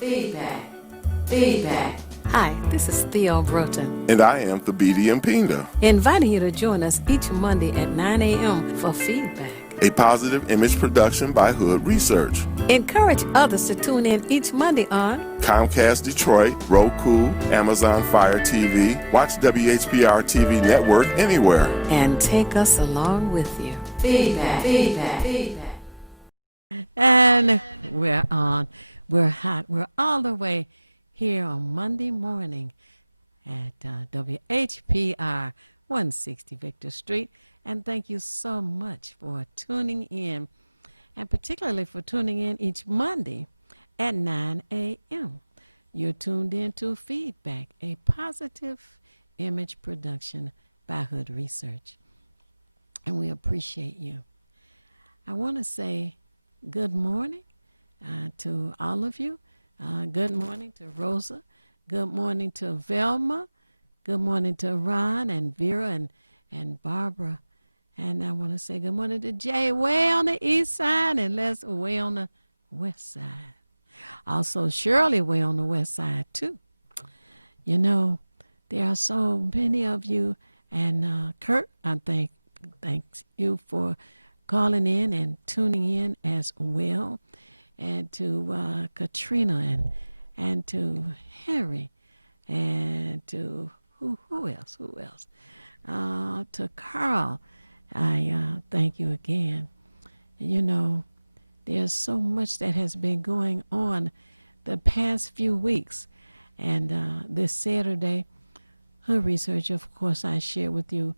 Feedback. Feedback. Hi, this is Theo Broughton. And I am Thabiti Mpinda. Inviting you to join us each Monday at 9 a.m. for Feedback, A positive image production by Hood Research. Encourage others to tune in each Monday on Comcast Detroit, Roku, Amazon Fire TV, watch WHPR TV Network anywhere. and take us along with you. Feedback, feedback, feedback. And we're on. We're hot. We're all the way here on Monday morning at WHPR 160 Victor Street. And thank you so much for tuning in, and particularly for tuning in each Monday at 9 a.m. You're tuned in to Feedback, a positive image production by Hood Research. And we appreciate you. I want to say good morning to all of you. Good morning to Rosa. Good morning to Velma. Good morning to Ron and Vera and Barbara. And I want to say good morning to Jay, way on the east side, and Les, way on the west side. Also, Shirley, way on the west side, too. You know, there are so many of you. And Kurt, thanks you for calling in and tuning in as well. And to Katrina and to Henry and to who else? To Carl, I thank you again. You know, there's so much that has been going on the past few weeks. And this Saturday, Hood Research, of course, I shared with you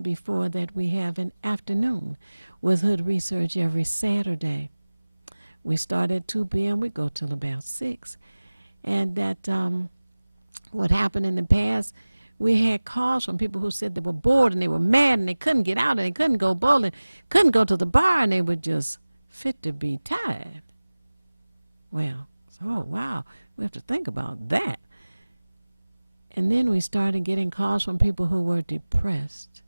before that we have an afternoon with Hood Research every Saturday. We start at 2 p.m. We go till about 6. And that what happened in the past, we had calls from people who said they were bored and they were mad and they couldn't get out and they couldn't go bowling, couldn't go to the bar, and they were just fit to be tired. Well, oh, wow, we have to think about that. And then we started getting calls from people who were depressed,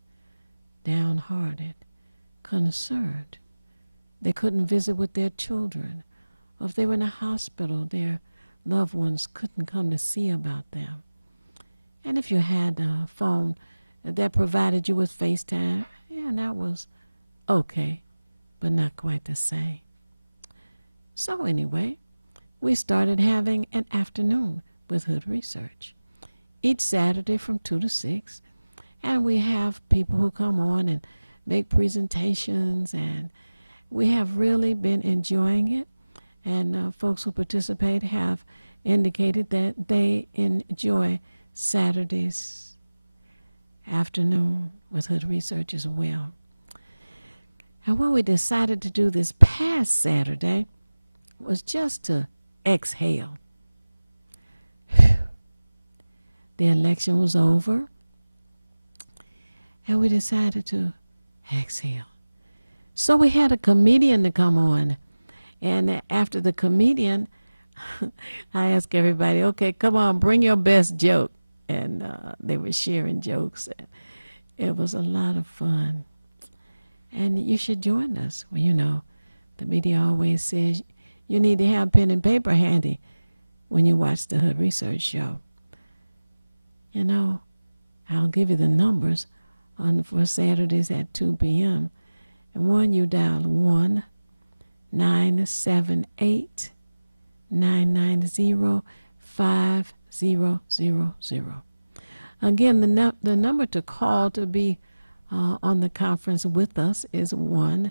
downhearted, concerned. They couldn't visit with their children. Or if they were in a hospital, their loved ones couldn't come to see about them. And if you had a phone that provided you with FaceTime, yeah, that was okay, but not quite the same. So anyway, we started having an afternoon with Hood Research each Saturday from 2 to 6. And we have people who come on and make presentations, and we have really been enjoying it. And folks who participate have indicated that they enjoy Saturday's afternoon with Hood Research as well. And what we decided to do this past Saturday was just to exhale. The election was over, and we decided to exhale. So we had a comedian to come on, and after the comedian, I asked everybody, okay, come on, bring your best joke. And they were sharing jokes. And it was a lot of fun. And you should join us. Well, you know, the media always says you need to have pen and paper handy when you watch the Hood Research show. You know, I'll give you the numbers for Saturdays at 2 p.m. And one, you dial 1-978-990-5000. Again, the number to call to be on the conference with us is 1,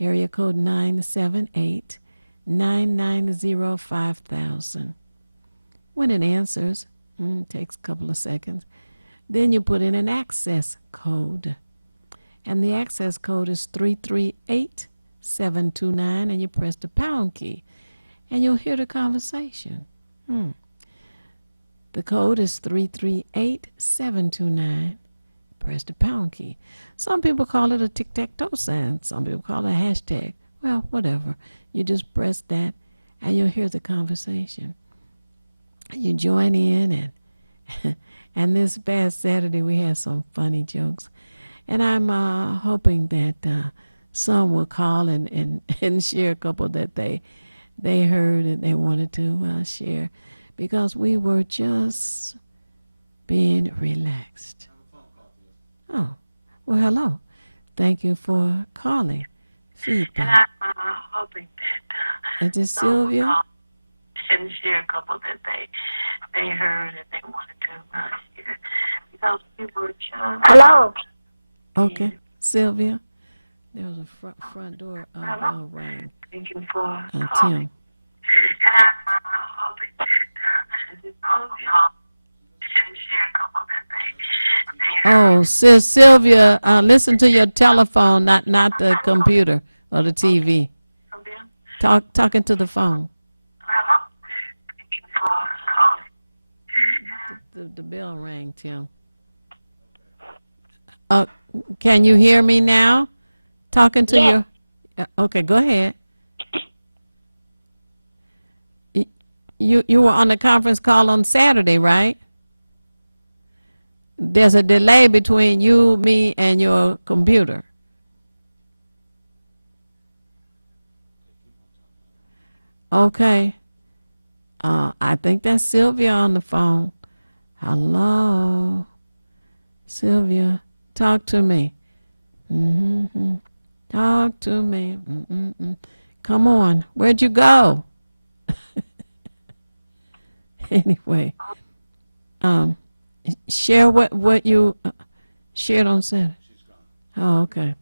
area code 978-990-5000. When it answers, takes a couple of seconds, then you put in an access code. And the access code is 338729, and you press the pound key, and you'll hear the conversation. The code is 338729. Press the pound key. Some people call it a tic-tac-toe sign. Some people call it a hashtag. Well, whatever. You just press that, and you'll hear the conversation. You join in, and this past Saturday we had some funny jokes. And I'm hoping that some will call and share a couple that they they heard it. They wanted to share because we were just being relaxed. Oh, well, hello. Thank you for calling. And Feedback. I'm hoping Is this that some will Sylvia? call and share a couple that they heard and they wanted to share because we were just. Hello. Okay, Sylvia. There was a front door bell rang. Thank you for Tim. calling. And I'm hoping that some will call and share a couple that they heard. Oh, sis Sylvia, listen to your telephone, not the computer or the TV. Sylvia. Talking to the phone. Hello. Thank you for calling. The bell rang, Tim. Can you hear me now? Talking to Yes. your. Okay, go ahead. You were on the conference call on Saturday, right? There's a delay between you, me, and your computer. Okay. I think that's Sylvia on the phone. Hello, Sylvia, talk to me. Mm-hmm. Talk to me. Mm-mm-mm. Come on, where'd you go? Anyway, share what you shared on Saturday. Oh, okay.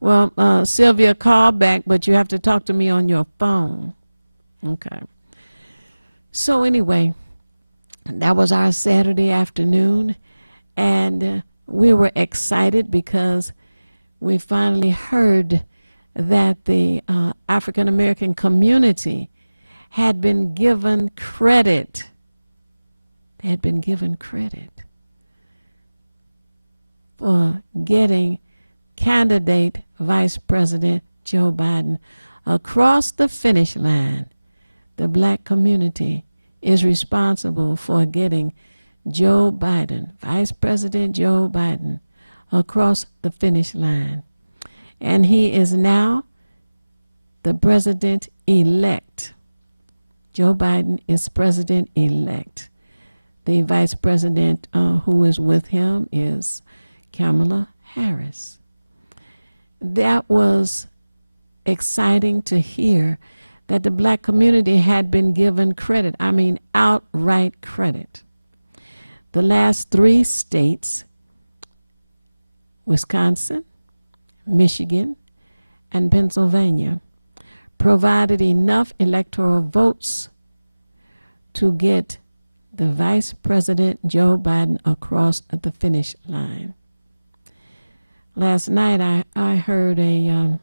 Well, Sylvia, call back, but you have to talk to me on your phone. Okay. So anyway, that was our Saturday afternoon, and we were excited because we finally heard that the African American community had been given credit. They had been given credit for getting candidate Vice President Joe Biden across the finish line. The black community is responsible for getting Joe Biden, Vice President Joe Biden, across the finish line. And he is now the president-elect. Joe Biden is president-elect. The vice president who is with him is Kamala Harris. That was exciting to hear that the black community had been given credit. I mean, outright credit. The last 3 states, Wisconsin, Michigan, and Pennsylvania, provided enough electoral votes to get the Vice President Joe Biden across the finish line. Last night I heard a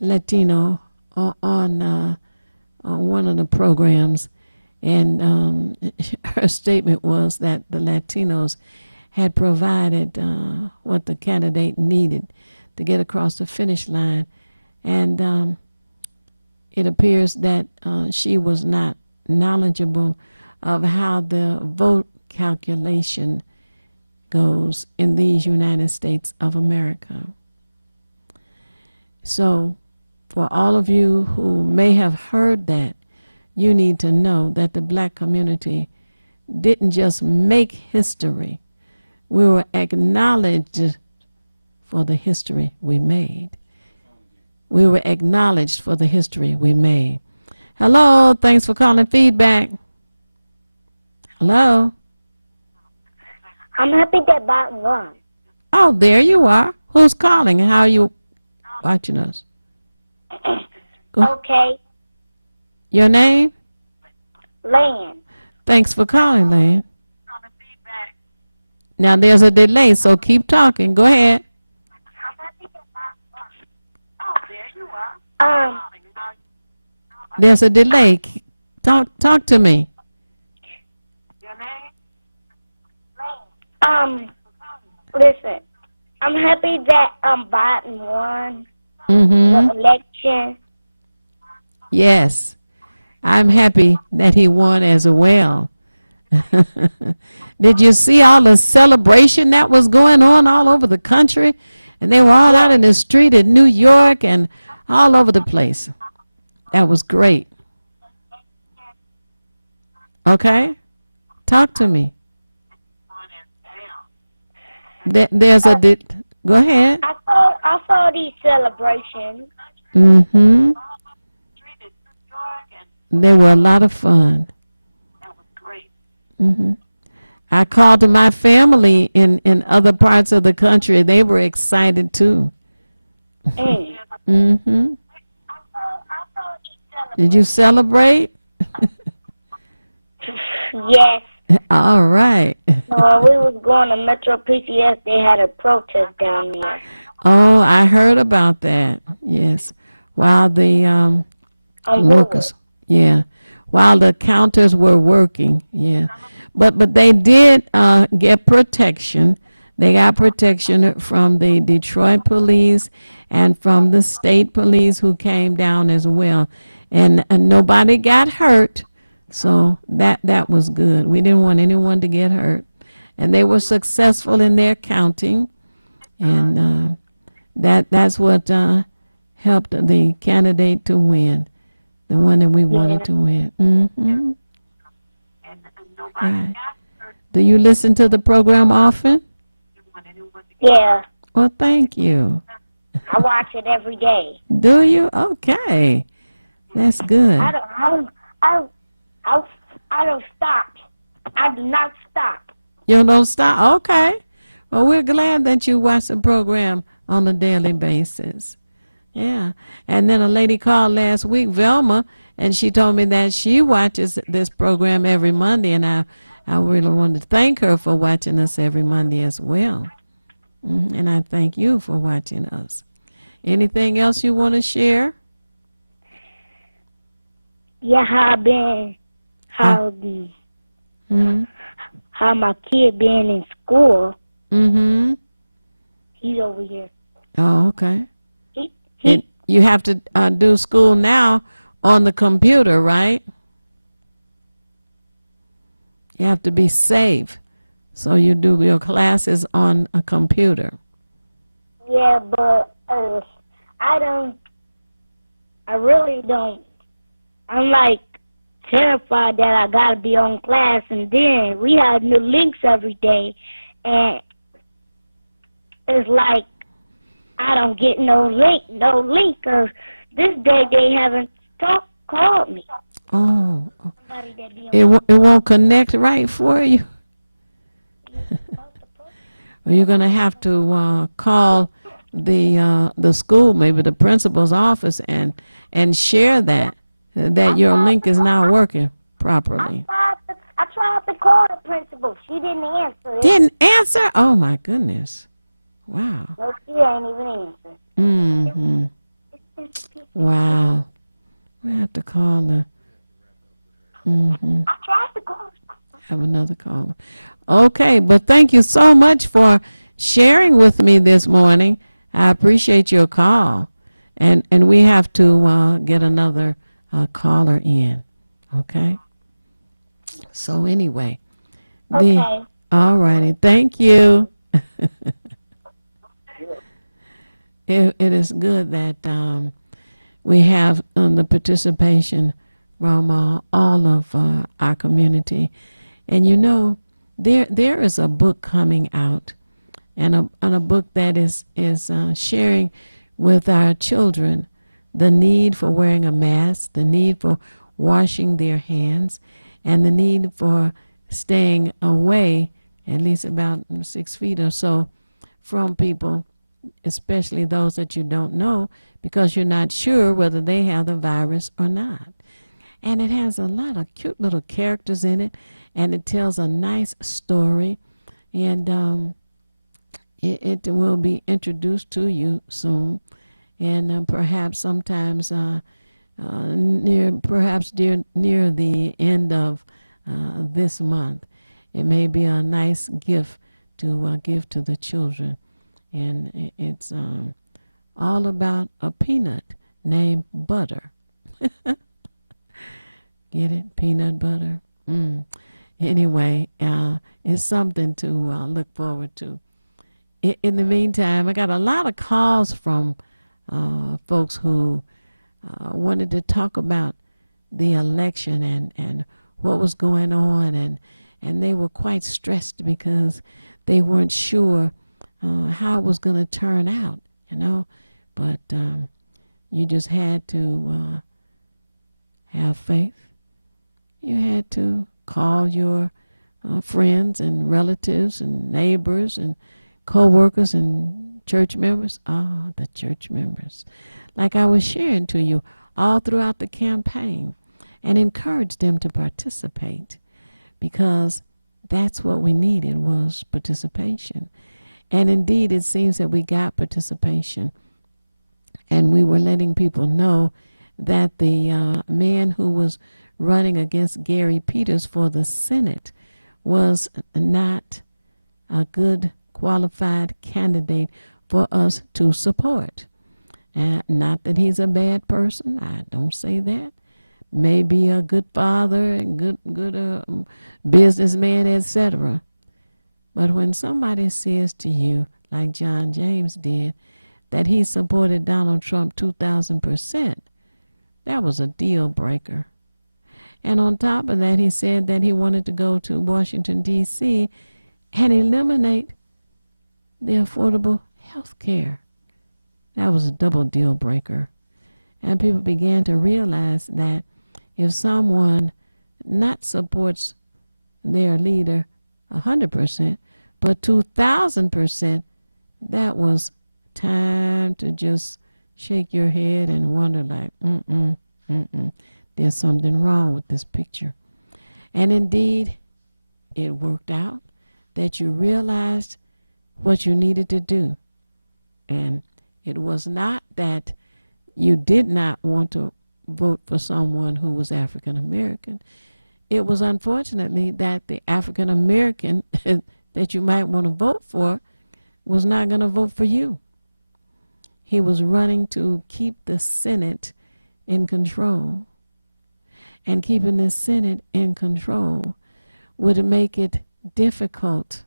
Latino on one of the programs, and her statement was that the Latinos had provided what the candidate needed to get across the finish line, and it appears that she was not knowledgeable of how the vote calculation goes in these United States of America. So for all of you who may have heard that, you need to know that the black community didn't just make history. We were acknowledged for the history we made. We were acknowledged for the history we made. Hello, thanks for calling Feedback. Hello. I'm happy that Biden won. Oh, there you are. Who's calling and how are you watching us? Okay, Your name? Land. Thanks for calling, Lan. Now there's a delay, so keep talking. Go ahead. Um, There's a delay. Talk to me. Listen, I'm happy that Biden won Mm-hmm. the election. Yes. I'm happy that he won as well. Did you see all the celebration that was going on all over the country? And they were all out in the street in New York and all over the place. That was great. Okay? Talk to me. There's a go ahead. I saw these celebrations. Mm-hmm. They were a lot of fun. Mm-hmm. I called to my family in other parts of the country. They were excited too. Mm. Mm-hmm. I saw these Did you celebrations. celebrate? Yes. All right. When we was going to Metro PCS, they had a protest down there. Oh, I heard about that. Yes. While the On Woodward. workers, yeah, while the counters were working, yeah, but they did get protection. They got protection from the Detroit police and from the state police who came down as well, and nobody got hurt. So that was good. We didn't want anyone to get hurt, and they were successful in their counting, and that's what helped the candidate to win, the one that we wanted Yeah. to win. Mm-hmm. Right. Do you listen to the program often? Yeah. Well, thank you. I watch it every day. Do you? Okay. That's I good. don't. I don't. I don't. I, I don't stop. I do not stop. You don't stop? Okay. Well, we're glad that you watch the program on a daily basis. Yeah. And then a lady called last week, Velma, and she told me that she watches this program every Monday, and I really wanted to thank her for watching us every Monday as well. And I thank you for watching us. Anything else you want to share? Yeah, how I been? Huh? How Mm-hmm. how my kid been in school? Mm-hmm. He's over here. Oh, okay. He And he. you have to do school now on the computer, right? You have to be safe. So you do your classes on a computer. Yeah, but I don't. I really don't. I'm like terrified that I gotta be on class, and then we have new links every day, and it's like I don't get no link, 'cause this day they haven't called me. Oh, Somebody that be it on it won't connect right for you. Or you're gonna have to call the school, maybe the principal's office, and share that I your tried link to is call. not working I properly. tried to. I tried to call the principal. She didn't answer it. Didn't answer? Oh my goodness! Wow. No, she ain't even answer. Mm-hmm. Wow. We have to call the. Mm-hmm. I tried to call. Have another caller. Okay, but thank you so much for sharing with me this morning. I appreciate your call, and we have to get another caller in. Okay. So anyway, the Okay. all righty. Thank you. It is good that we have the participation from all of our community. And you know, there is a book coming out, and a book that is sharing with our children the need for wearing a mask, the need for washing their hands, and the need for staying away at least about 6 feet or so from people, especially those that you don't know, because you're not sure whether they have the virus or not. And it has a lot of cute little characters in it, and it tells a nice story, and it will be introduced to you soon, and perhaps sometimes near the end of this month, it may be a nice gift to give to the children, and it's all about a peanut named Butter. Get it? Peanut butter. Anyway, it's something to look forward to. In the meantime, I got a lot of calls from folks who wanted to talk about the election and what was going on, and they were quite stressed because they weren't sure how it was going to turn out, but you just had to have faith. You had to call your friends and relatives and neighbors and co-workers and church members. The church members. Like I was sharing to you all throughout the campaign, and encourage them to participate, because that's what we needed, was participation. And indeed, it seems that we got participation, and we were letting people know that the man who was running against Gary Peters for the Senate was not a good qualified candidate for us to support. Not that he's a bad person, I don't say that. Maybe a good father and good businessman, etc. But when somebody says to you, like John James did, that he supported Donald Trump 2,000%, that was a deal breaker. And on top of that, he said that he wanted to go to Washington, D.C. and eliminate the affordable health care. That was a double deal breaker. And people began to realize that if someone not supports their leader 100%, but 2,000%, that was time to just shake your head and wonder like, there's something wrong with this picture. And indeed, it worked out that you realized what you needed to do. And it was not that you did not want to vote for someone who was African American. It was unfortunately that the African American that you might want to vote for was not going to vote for you. He was running to keep the Senate in control. And keeping the Senate in control would make it difficult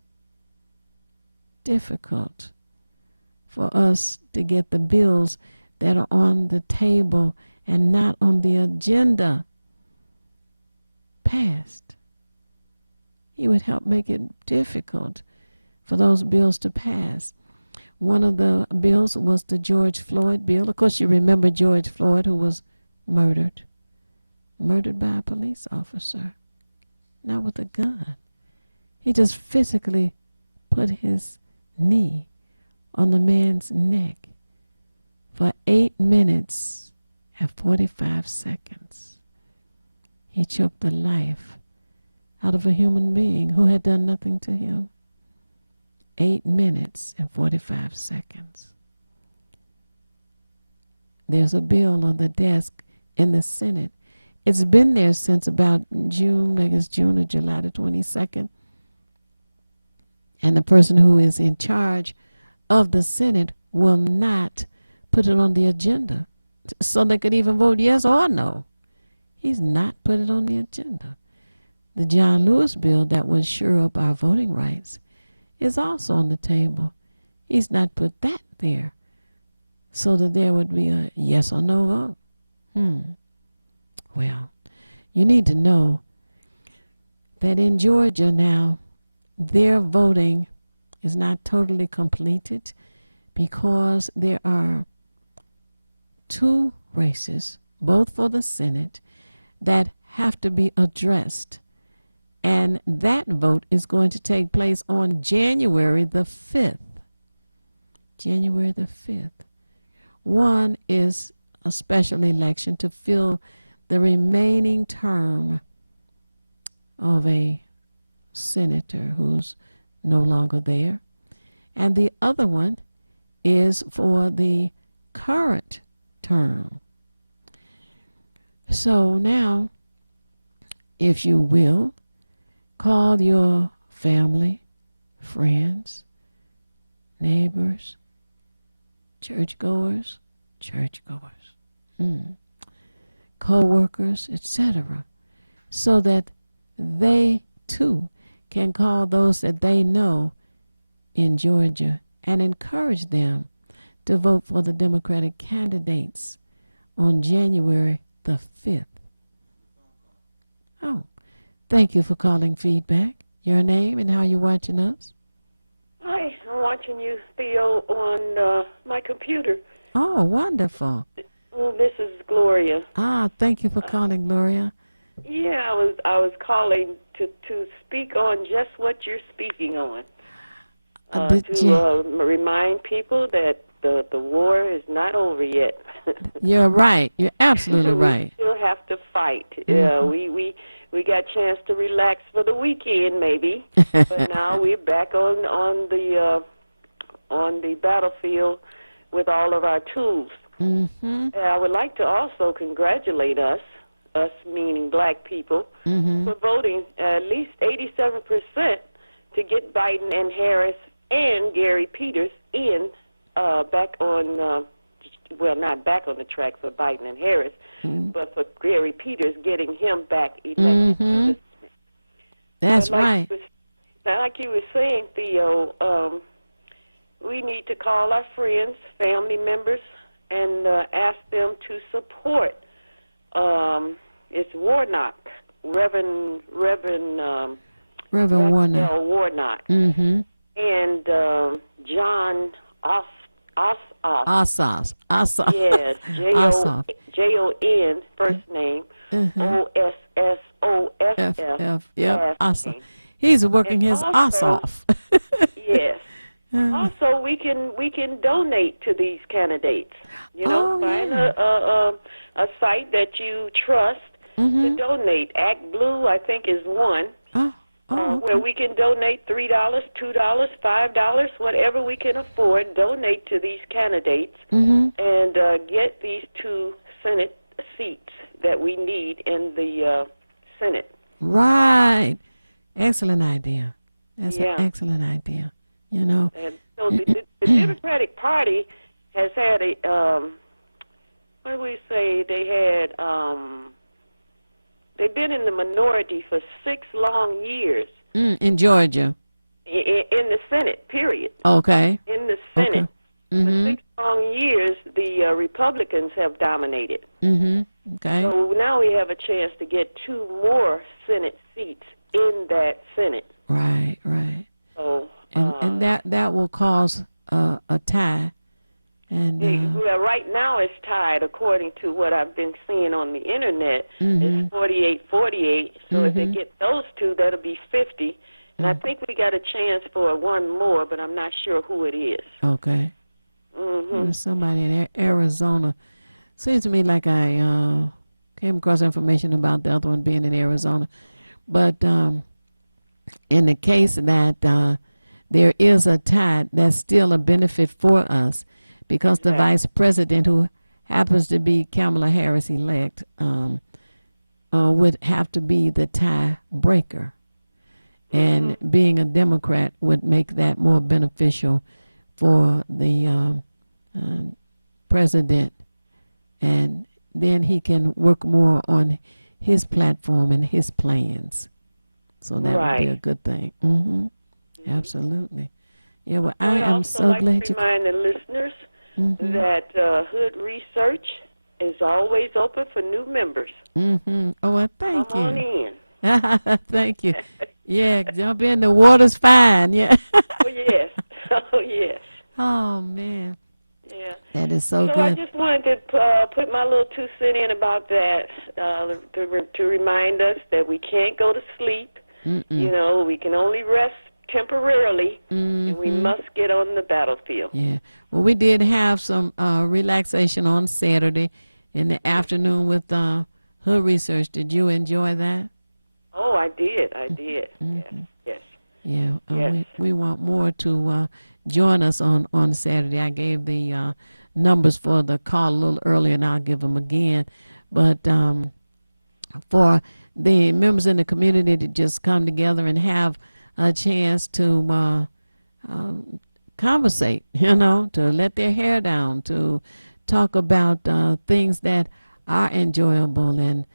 for us to get the bills that are on the table and not on the agenda passed. He would help make it difficult for those bills to pass. One of the bills was the George Floyd bill. Of course, you remember George Floyd, who was murdered by a police officer, not with a gun. He just physically put his knee on the man's neck for 8 minutes and 45 seconds. He choked the life out of a human being who had done nothing to him. 8 minutes and 45 seconds. There's a bill on the desk in the Senate. It's been there since about June or July the 22nd. And the person who is in charge of the Senate will not put it on the agenda so they could even vote yes or no. He's not put it on the agenda. The John Lewis bill that would shore up our voting rights is also on the table. He's not put that there so that there would be a yes or no vote. Well, you need to know that in Georgia now, their voting is not totally completed because there are 2 races, both for the Senate, that have to be addressed. And that vote is going to take place on January the 5th. January the 5th. One is a special election to fill the remaining term of a senator who's no longer there. And the other one is for the current term. So now, if you will, call your family, friends, neighbors, churchgoers, co-workers, etc., so that they too can call those that they know in Georgia and encourage them to vote for the Democratic candidates on January the 5th. Oh, thank you for calling feedback. Your name and how you're watching us? Hi, I'm watching you, Theo, on my computer. Oh, wonderful. This is Gloria. Thank you for calling, Gloria. Yeah, I was calling to speak on just what you're speaking on. To remind people that the war is not over yet. You're right. You're absolutely right. We still have to fight. Mm-hmm. We got a chance to relax for the weekend, maybe, but now we're back on the battlefield with all of our tools. Mm-hmm. I would like to also congratulate us meaning black people, Mm-hmm. for voting at least 87% to get Biden and Harris and Gary Peters in back on, well, not back on the track for Biden and Harris, but for Gary Peters getting him back elected to the Senate. That's right. Like you were saying, Theo, we need to call our friends, family members, and ask them to support. It's Warnock, Reverend Warnock. L. Warnock, Mm-hmm. and John Ossoff. Yes, Ossoff. Jon, first name, Ossoff. Yep. last Ossoff. name. He's working And his ass also- off. Yes. Also, we can donate to these candidates. You know, find a site that you trust to donate. Act Blue, I think, is one. Where we can donate $3, $2, $5, whatever we can afford. Donate to these candidates and get these 2 Senate seats that we need in the Senate. Right. Excellent idea. That's Yeah. an excellent idea. You know. And so the Democratic Party has had a what do we say? They had they've been in the minority for 6 long years In Georgia. in the Senate. Period. Okay. In the Senate. Okay. For 6 long years, the Republicans have dominated. Okay. So now we have a chance to get 2 more Senate seats in that Senate. Right. So And that will cause a tie. And well, right now it's tied, according to what I've been seeing on the internet. It's 48-48. So if they get those 2, that'll be 50. And I think we got a chance for 1 more, but I'm not sure who it is. okay. There's somebody in Arizona. Seems to me like I came across information about the other one being in Arizona. But in the case that there is a tie, that's still a benefit for us because the vice president, who happens to be Kamala Harris elect, would have to be the tie breaker. And being a Democrat would make that more beneficial for the president. And then he can work more on his platform and his plans. So that would be a good thing. Absolutely. Yeah, well, I am so glad to remind the listeners that Hood Research is always open for new members. Oh, well, thank Come on you. in. Thank you. Yeah, jump in. The water's fine. Yeah. Oh, yes. Oh, yes. Oh, man. Yeah. That is so I good. just wanted to put my little 2 cents in about that, to remind us that we can't go to sleep. You know, we can only rest temporarily, and we must get on the battlefield. Yeah. Well, we did have some relaxation on Saturday in the afternoon with Hood Research. Did you enjoy that? Oh, I did. Yes. Yeah. Yes. We want more to join us on Saturday. I gave the numbers for the call a little earlier, and I'll give them again. But for the members in the community to just come together and have a chance to conversate, you know, to let their hair down, to talk about things that are enjoyable and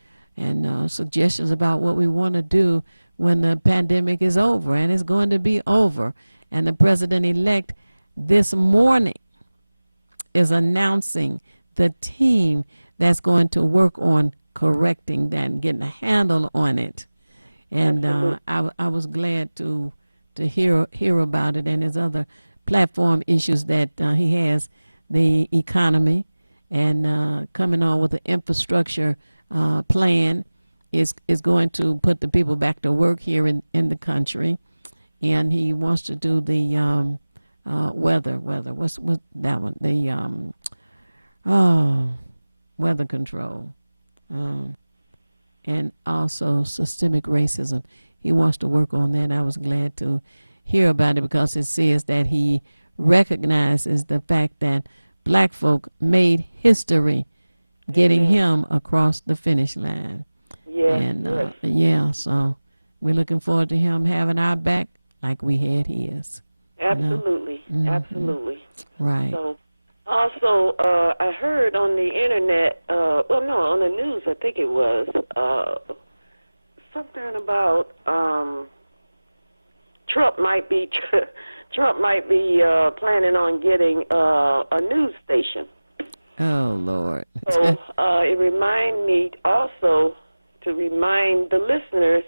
suggestions about what we want to do when the pandemic is over, and it's going to be over. And the president-elect this morning is announcing the team that's going to work on correcting that and getting a handle on it. And I was glad to hear about it and his other platform issues that he has, the economy, and coming on with the infrastructure plan is going to put the people back to work here in the country. And he wants to do the weather. What's that one? The weather control, and also systemic racism. He wants to work on that. I was glad to hear about it because it says that he recognizes the fact that black folk made history getting him across the finish line. So we're looking forward to him having our back like we had his. Absolutely, absolutely. Right. So, also, I heard on the internet, on the news, I think it was, something about Trump might be planning on getting a news station. Oh, Lord. So it reminded me also to remind the listeners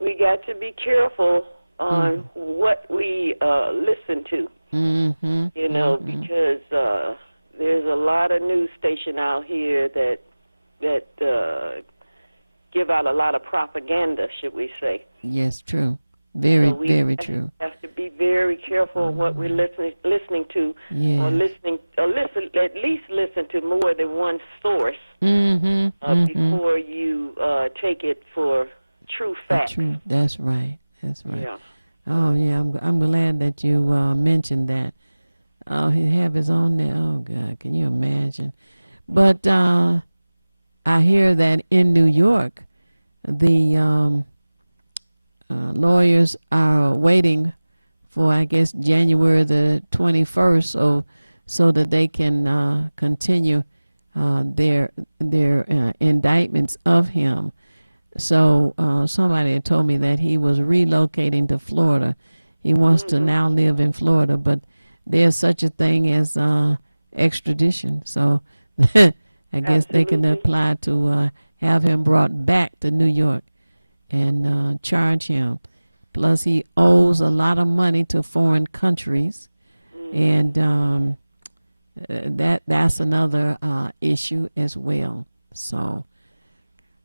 we got to be careful on what we listen to. Because there's a lot of news station out here that give out a lot of propaganda, should we say? Yes, true. Very true. We have to be very careful what we're listening to, or at least listen to more than one source before you take it for true fact. True. That's right. Yeah. Oh yeah, I'm glad that you mentioned that. Oh, he have his own there. Oh God, can you imagine? But I hear that in New York, the lawyers are waiting for, I guess, January the 21st, so that they can continue their indictments of him. So somebody had told me that he was relocating to Florida. He wants to now live in Florida, but there's such a thing as extradition. So I guess they can apply to have him brought back to New York and charge him. Plus, he owes a lot of money to foreign countries, and that's another issue as well. So.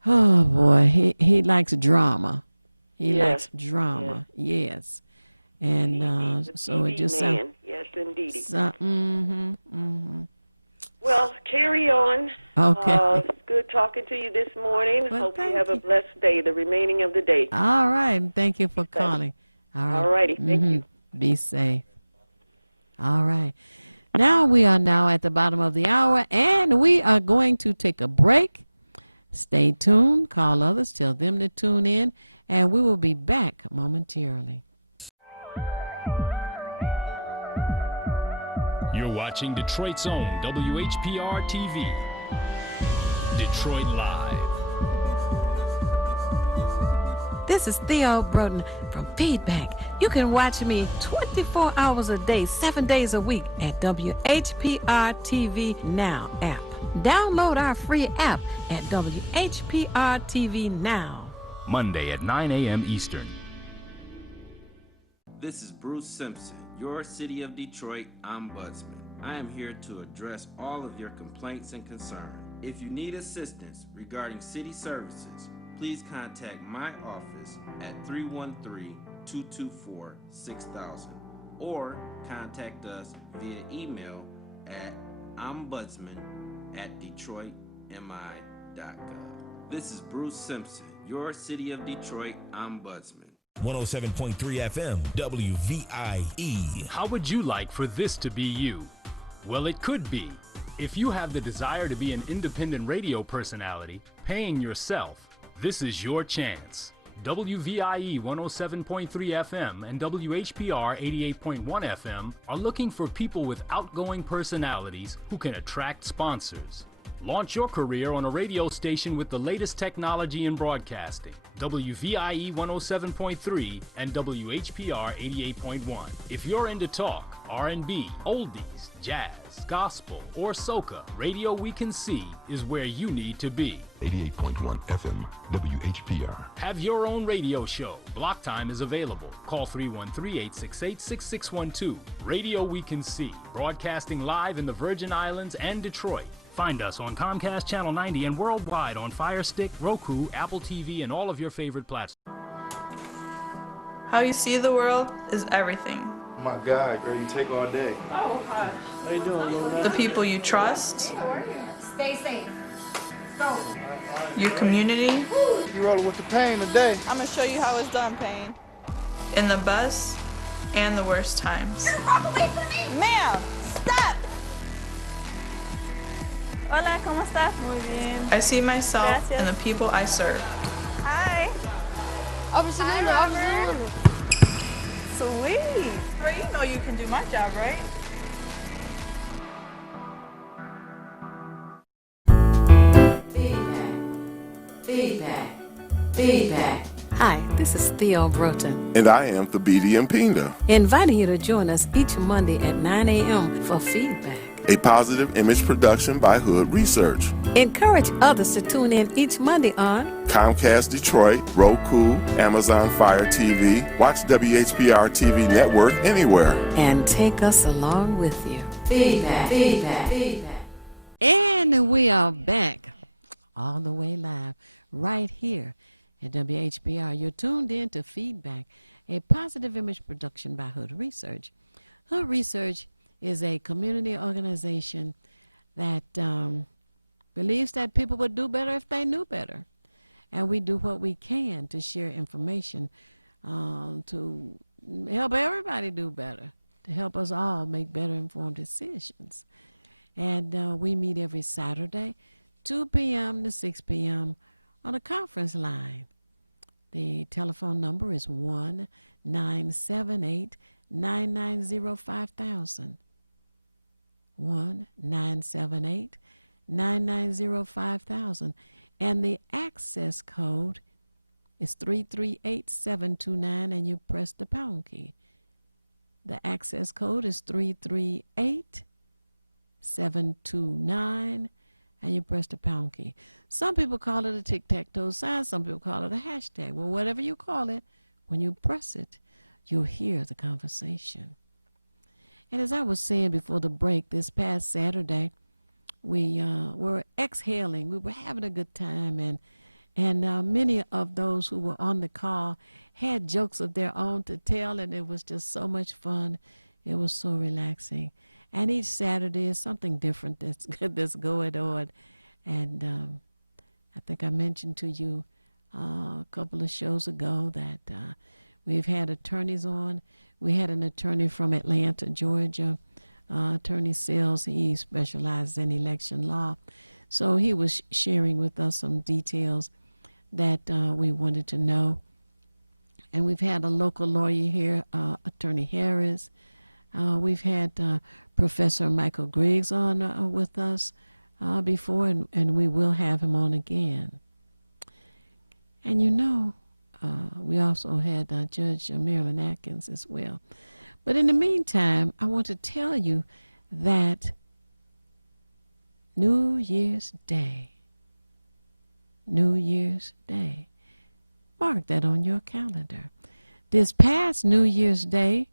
Oh boy, he likes drama. He likes drama. Yes. And so it just sounds. Yes, indeed. Well, carry on. Okay. It's good talking to you this morning. Well, hope you have a blessed day, the remaining of the day. All right. Thank you for calling. All right. All righty. Thank you. Be safe. All right. Now we are at the bottom of the hour, and we are going to take a break. Stay tuned, call others, tell them to tune in, and we will be back momentarily. You're watching Detroit's own WHPR TV. Detroit Live. This is Theo Broden from Feedback. You can watch me 24 hours a day, 7 days a week at WHPR TV Now app. Download our free app at WHPR TV Now. Monday at 9 a.m. Eastern. This is Bruce Simpson, your City of Detroit Ombudsman. I am here to address all of your complaints and concerns. If you need assistance regarding city services, please contact my office at 313-224-6000 or contact us via email at ombudsman@detroitmi.gov. This is Bruce Simpson, your City of Detroit Ombudsman. 107.3 FM, WVIE. How would you like for this to be you? Well, it could be. If you have the desire to be an independent radio personality, paying yourself, this is your chance. WVIE 107.3 FM and WHPR 88.1 FM are looking for people with outgoing personalities who can attract sponsors. Launch your career on a radio station with the latest technology in broadcasting. WVIE 107.3 and WHPR 88.1. If you're into talk, R&B, oldies, jazz, gospel, or soca, Radio We Can See is where you need to be. 88.1 FM, WHPR. Have your own radio show. Block time is available. Call 313-868-6612. Radio We Can See, broadcasting live in the Virgin Islands and Detroit. Find us on Comcast Channel 90 and worldwide on Fire Stick, Roku, Apple TV, and all of your favorite platforms. How you see the world is everything. Oh my God, girl, you take all day. Oh, hi. How you doing, Luna? The people you trust. Stay safe. Go. Your community. You rolling with the pain today. I'm gonna show you how it's done, Pain. In the best and the worst times. Walk away from me. Ma'am, stop! Hola, ¿cómo estás? Muy bien. I see myself Gracias. in the people I serve. Hi. Officer Luna, Officer Luna. Sweet. Girl, you know you can do my job, right? Feedback. Hi, this is Theo Broughton, And I am Thabiti Mpinga, inviting you to join us each Monday at 9 a.m. for feedback. a positive image production by Hood Research. Encourage others to tune in each Monday on Comcast Detroit, Roku, Amazon Fire TV, watch WHPR TV Network anywhere. and take us along with you. Feedback. And we are back all the way live right here at WHPR. You're tuned in to Feedback, a positive image production by Hood Research. Hood Research is a community organization that believes that people would do better if they knew better. And we do what we can to share information to help everybody do better, to help us all make better informed decisions. And we meet every Saturday, 2 p.m. to 6 p.m. on a conference line. The telephone number is 1-978-990-5000. 1-978-990-5000. And the access code is 338729, and you press the pound key. The access code is 338729, and you press the pound key. Some people call it a tic-tac-toe sign. Some people call it a hashtag. Well, whatever you call it, when you press it, you'll hear the conversation. And as I was saying before the break, this past Saturday, we were exhaling. We were having a good time, and many of those who were on the call had jokes of their own to tell, and it was just so much fun. It was so relaxing. And each Saturday is something different that's going on. And I think I mentioned to you a couple of shows ago that we've had attorneys on. We had an attorney from Atlanta, Georgia, Attorney Sells. He specializes in election law. So he was sharing with us some details that we wanted to know. And we've had a local lawyer here, Attorney Harris. We've had Professor Michael Griggs on with us before, and we will have him on again. And we also had Judge Marilyn Atkins as well. But in the meantime, I want to tell you that New Year's Day, mark that on your calendar. This past New Year's Day,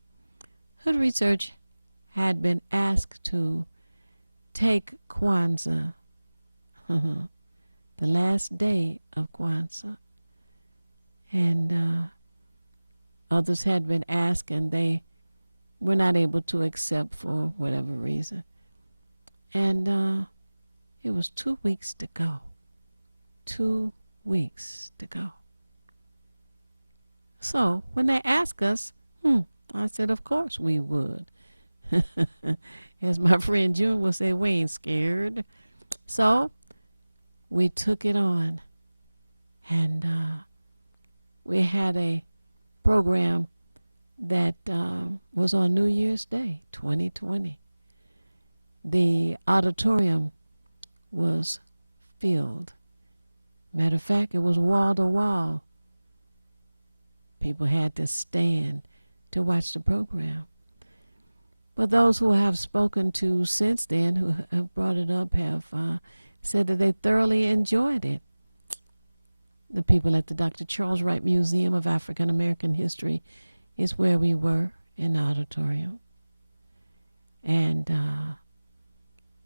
Hood Research had been asked to take Kwanzaa, the last day of Kwanzaa, and others had been asked, and they were not able to accept for whatever reason. And it was 2 weeks to go. 2 weeks to go. So when they asked us, I said, of course we would. As my friend June will say, we ain't scared. So we took it on. And we had a program that was on New Year's Day, 2020. The auditorium was filled. Matter of fact, it was wall to wall. People had to stand to watch the program. But those who I have spoken to since then, who have brought it up, have said that they thoroughly enjoyed it. The people at the Dr. Charles Wright Museum of African American History is where we were in the auditorium. And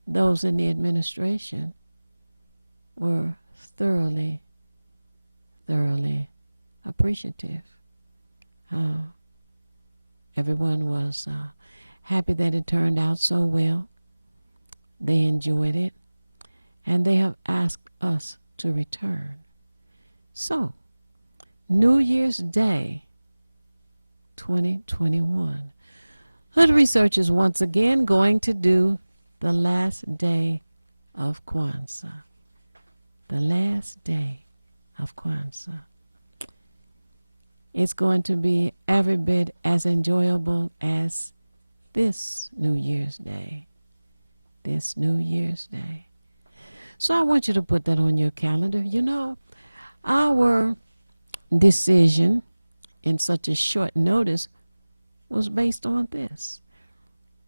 those in the administration were thoroughly appreciative. Everyone was happy that it turned out so well. They enjoyed it, and they have asked us to return. So, New Year's Day 2021. Hood Research is once again going to do the last day of Kwanzaa. The last day of Kwanzaa. It's going to be every bit as enjoyable as this New Year's Day. This New Year's Day. So I want you to put that on your calendar. You know, our decision in such a short notice was based on this.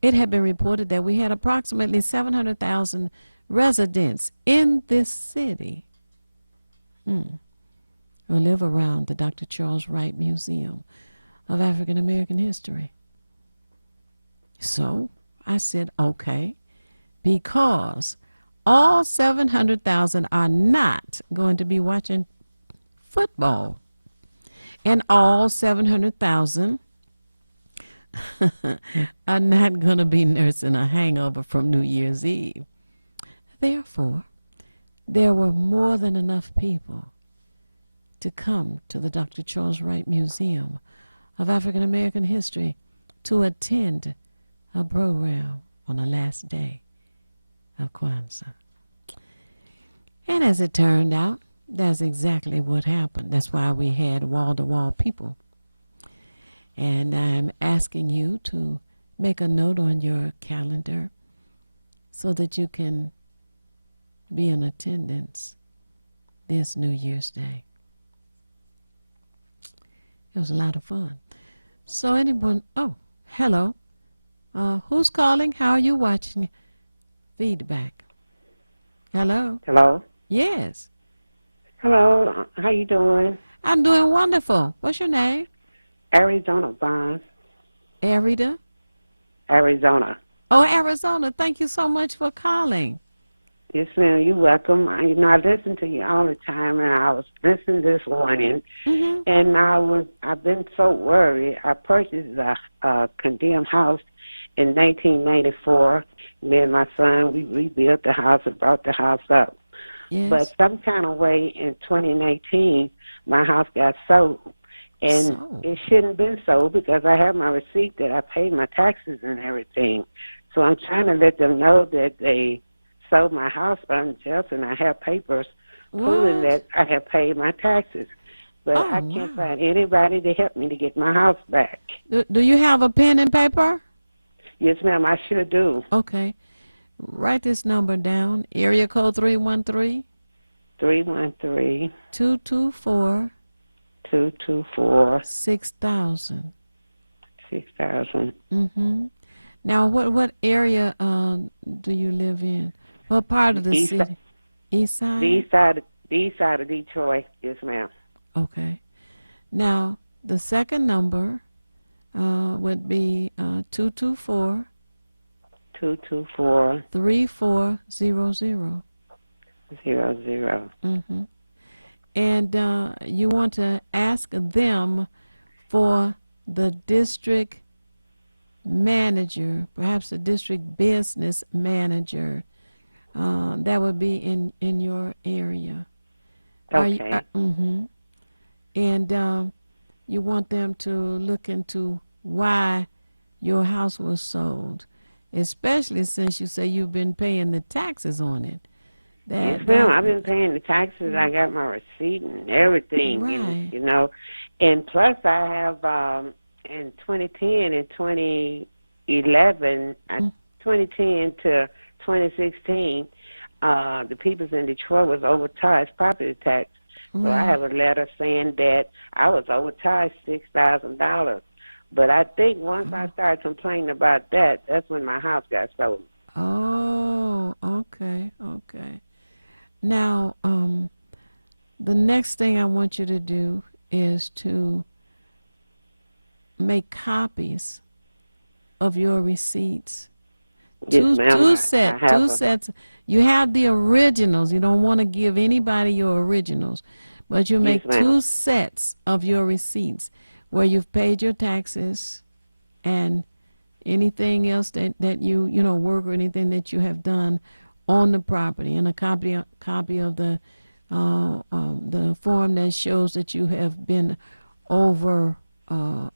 It had been reported that we had approximately 700,000 residents in this city who live around the Dr. Charles Wright Museum of African American History. So I said, okay, because all 700,000 are not going to be watching football, and all 700,000 are not going to be nursing a hangover from New Year's Eve. Therefore, there were more than enough people to come to the Dr. Charles Wright Museum of African American History to attend a program on the last day of Kwanzaa. And as it turned out, that's exactly what happened. That's why we had wall-to-wall people. And I'm asking you to make a note on your calendar so that you can be in attendance this New Year's Day. It was a lot of fun. So anyone, oh, hello. Who's calling? How are you watching? Feedback. Hello? Hello? Yes. Hello, how you doing? I'm doing wonderful. What's your name? Arizona Bonds. Arida? Arizona. Oh, Arizona. Thank you so much for calling. Yes, ma'am. You're welcome. I listen to you all the time, and I was listening this morning, and I've been so worried. I purchased a condemned house in 1994. Me and my son, we rebuilt the house and brought the house up. Yes. But some kind of way in 2019, my house got sold. And it shouldn't have been sold because I have my receipt that I paid my taxes and everything. So I'm trying to let them know that they sold my house unjust, and I have papers proving that I have paid my taxes. But I can't find anybody to help me to get my house back. Do you have a pen and paper? Yes, ma'am, I sure do. Okay. Write this number down. Area code 313. 313. 224. 224. 6000. 6000. Mm-hmm. Now, what area do you live in? What part of the city? East side? The east side of Detroit. Yes, ma'am. Okay. Now, the second number would be 224. 224. 3400. 00. Mm-hmm. And you want to ask them for the district manager, perhaps the district business manager that would be in your area. Okay. And you want them to look into why your house was sold, especially since you say you've been paying the taxes on it. Yes, ma'am. I've been paying the taxes. I got my receipt and everything, right. you know. And plus, I have in 2010 and 2011, 2010 to 2016, the peoples in Detroit was overcharged property tax. So I Right. have a letter saying that I was overcharged $6,000. But I think once I started complaining about that, that's when my house got sold. Oh, okay, okay. Now, the next thing I want you to do is to make copies of your receipts. Yes, Two ma'am. two I set have two a. sets. You have the originals. You don't want to give anybody your originals, but you Yes, make ma'am. two sets of your receipts where you've paid your taxes and anything else that you know work or anything that you have done on the property, and a copy of the form that shows that you have been over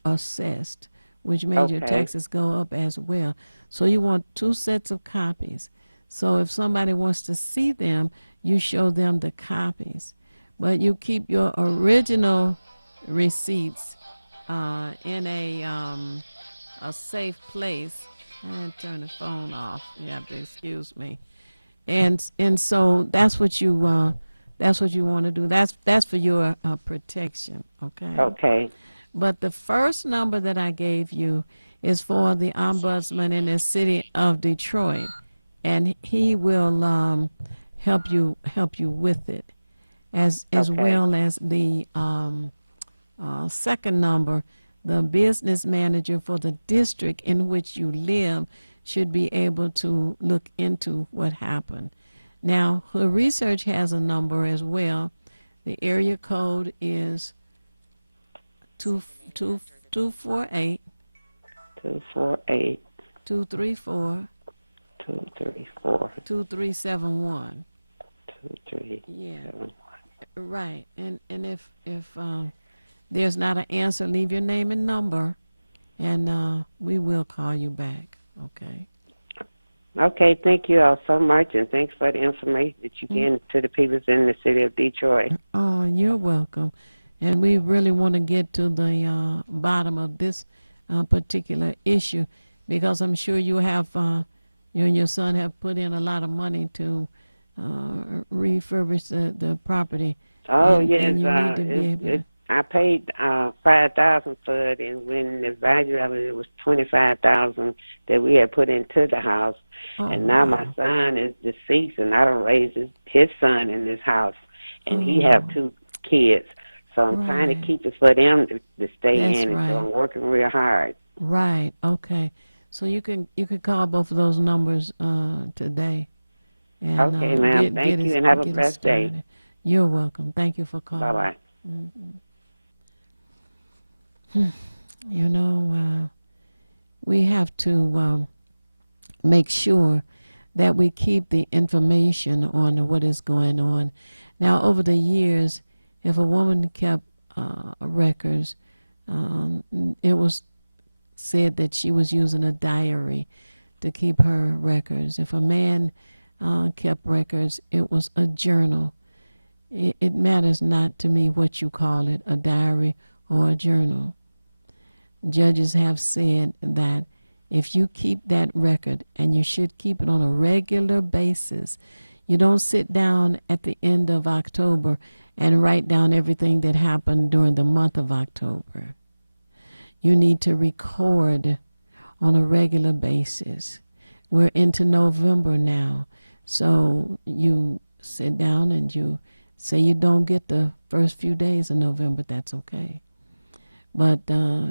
assessed, which made your Okay. taxes go up as well. So you want two sets of copies. So if somebody wants to see them, you show them the copies, but you keep your original receipts in a safe place. And turn the phone off. You have to excuse me. And so that's what you want to do. That's for your protection. Okay. Okay. But the first number that I gave you is for the ombudsman in the city of Detroit, and he will help you with it, as Okay. well as the second number. The business manager for the district in which you live should be able to look into what happened. Now, her research has a number as well. The area code is 248 248 234 234 2371. Yeah, 2371. right. And if there's not an answer, leave your name and number, and we will call you back. Okay. Okay, thank you all so much, and thanks for the information that you gave to the people in the city of Detroit. Oh, you're welcome. And we really want to get to the bottom of this particular issue, because I'm sure you and your son have put in a lot of money to refurbish the property, Oh yes, and you need to be able to. I paid 5,000 for it, and when the value of it was 25,000 that we had put into the house, Oh, and now my wow. son is deceased, and I don't raise his son in this house, and he have Oh, two kids, so I'm trying to right. keep it for them to stay That's in it. So right. I'm working real hard. Right. Okay. So you can call both of those numbers today, and Okay, ma'am. Thank you, and have a get it blessed day. started. You're welcome. Thank you for Bye calling. bye. You know, we have to make sure that we keep the information on what is going on. Now, over the years, if a woman kept records, it was said that she was using a diary to keep her records. If a man kept records, it was a journal. It matters not to me what you call it, a diary or a journal. Judges have said that if you keep that record, and you should keep it on a regular basis, you don't sit down at the end of October and write down everything that happened during the month of October. You need to record on a regular basis. We're into November now, so you sit down and you say you don't get the first few days of November. That's okay. But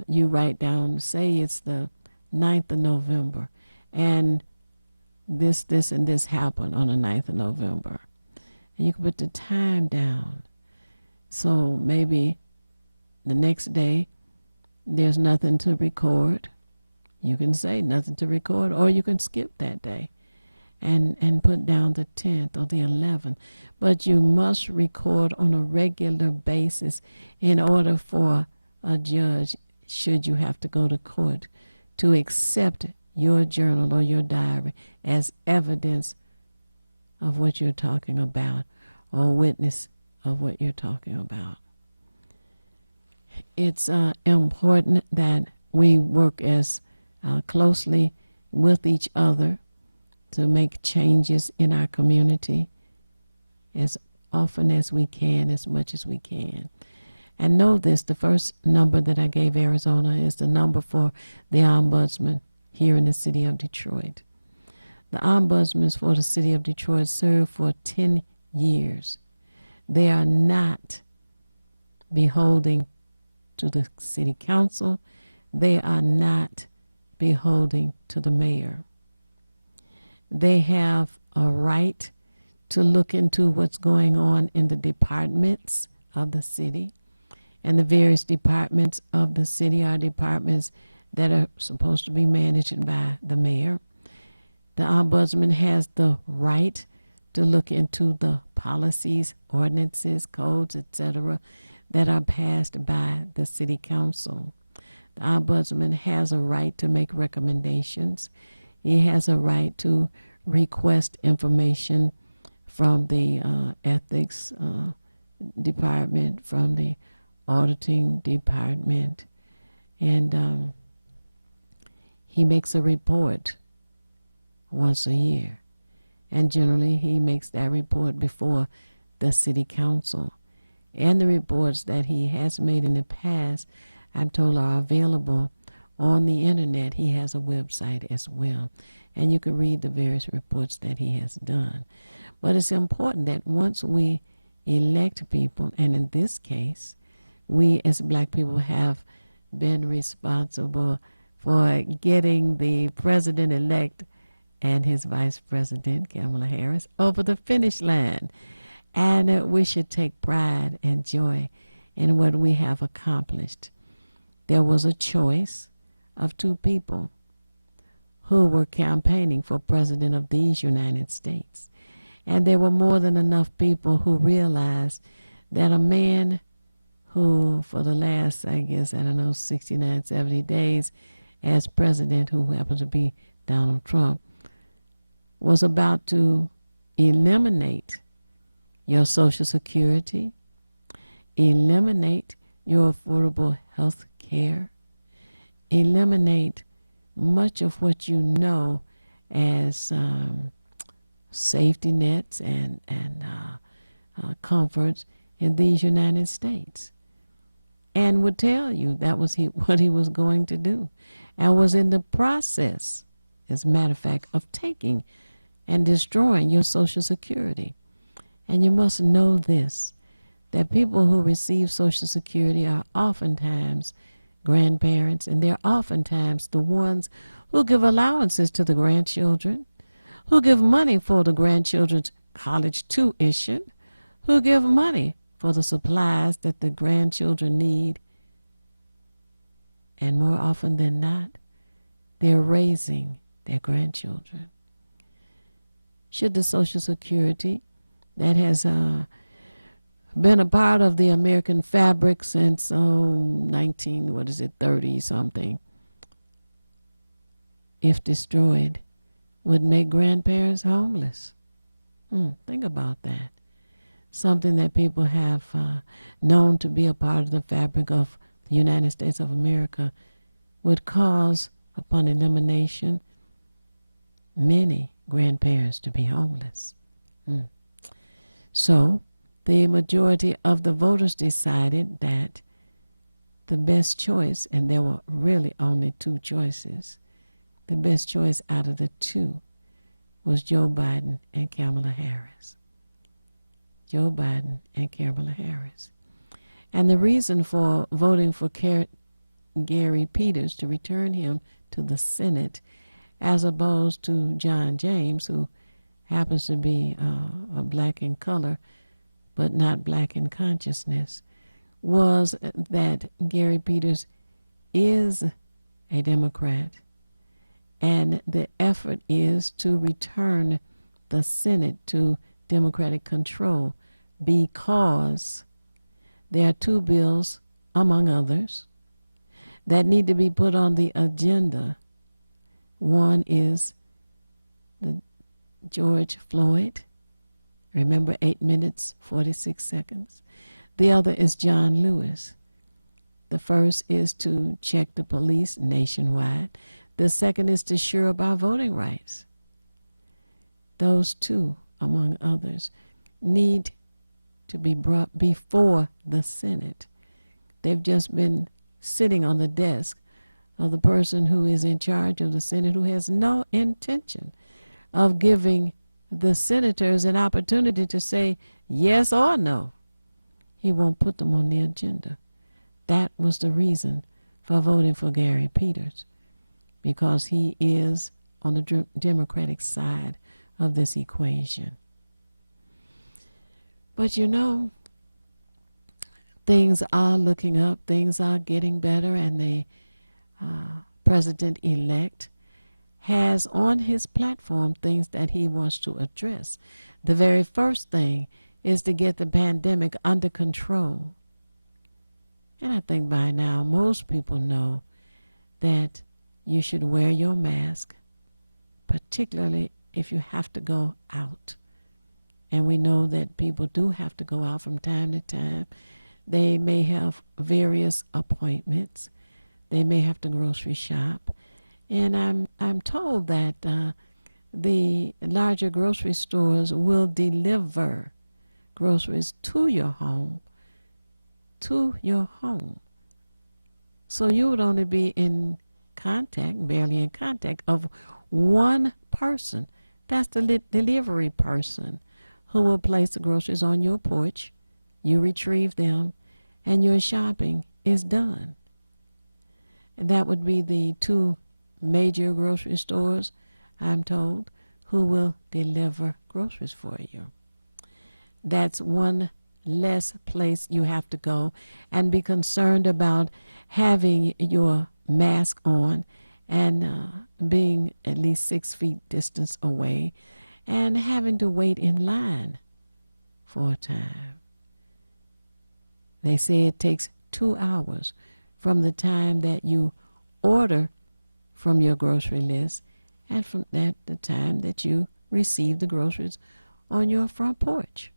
you write down, say it's the 9th of November, and this, and this happened on the 9th of November. And you can put the time down. So maybe the next day, there's nothing to record. You can say nothing to record, or you can skip that day and put down the 10th or the 11th. But you must record on a regular basis in order for a judge, should you have to go to court, to accept your journal or your diary as evidence of what you're talking about, or witness of what you're talking about. It's important that we work as closely with each other to make changes in our community as often as we can, as much as we can. And know this, the first number that I gave Arizona is the number for the Ombudsman here in the city of Detroit. The Ombudsman for the city of Detroit served for 10 years. They are not beholding to the city council. They are not beholding to the mayor. They have a right to look into what's going on in the departments of the city. And the various departments of the city are departments that are supposed to be managed by the mayor. The ombudsman has the right to look into the policies, ordinances, codes, etc., that are passed by the city council. The ombudsman has a right to make recommendations. He has a right to request information from the ethics department, from the auditing department, and he makes a report once a year. And generally he makes that report before the city council. And the reports that he has made in the past, I'm told, are available on the internet. He has a website as well, and you can read the various reports that he has done. But it's important that once we elect people, and in this case, we as black people have been responsible for getting the president-elect and his vice president, Kamala Harris, over the finish line. And we should take pride and joy in what we have accomplished. There was a choice of two people who were campaigning for president of these United States. And there were more than enough people who realized that a man who, for the last, 69, 70 days as president, who happens to be Donald Trump, was about to eliminate your Social Security, eliminate your affordable health care, eliminate much of what you know as safety nets and comforts in these United States, and would tell you that was what he was going to do, and was in the process, as a matter of fact, of taking and destroying your Social Security. And you must know this, that people who receive Social Security are oftentimes grandparents, and they're oftentimes the ones who give allowances to the grandchildren, who give money for the grandchildren's college tuition, who give money for the supplies that the grandchildren need. And more often than not, they're raising their grandchildren. Should the Social Security that has been a part of the American fabric since 30 something, if destroyed, would make grandparents homeless. Think about that. Something that people have known to be a part of the fabric of the United States of America would cause, upon elimination, many grandparents to be homeless. So the majority of the voters decided that the best choice, and there were really only two choices, the best choice out of the two was Joe Biden and Kamala Harris. Joe Biden and Kamala Harris. And the reason for voting for Gary Peters to return him to the Senate, as opposed to John James, who happens to be a black in color, but not black in consciousness, was that Gary Peters is a Democrat, and the effort is to return the Senate to Democratic control, because there are two bills, among others, that need to be put on the agenda. One is the George Floyd, remember, 8 minutes, 46 seconds. The other is John Lewis. The first is to check the police nationwide. The second is to shore up our voting rights. Those two, among others, need to be brought before the Senate. They've just been sitting on the desk of the person who is in charge of the Senate, who has no intention of giving the senators an opportunity to say yes or no. He won't put them on the agenda. That was the reason for voting for Gary Peters, because he is on the Democratic side of this equation. But you know, things are looking up, things are getting better, and the president-elect has on his platform things that he wants to address. The very first thing is to get the pandemic under control. And I think by now most people know that you should wear your mask, particularly if you have to go out. And we know that people do have to go out from time to time. They may have various appointments. They may have to grocery shop. And I'm told that the larger grocery stores will deliver groceries to your home. So you would only be in contact, barely in contact, of one person. That's the delivery person who will place the groceries on your porch. You retrieve them, and your shopping is done. And that would be the two major grocery stores, I'm told, who will deliver groceries for you. That's one less place you have to go and be concerned about having your mask on and being at least 6 feet distance away and having to wait in line for a time. They say it takes 2 hours from the time that you order from your grocery list and from the time that you receive the groceries on your front porch.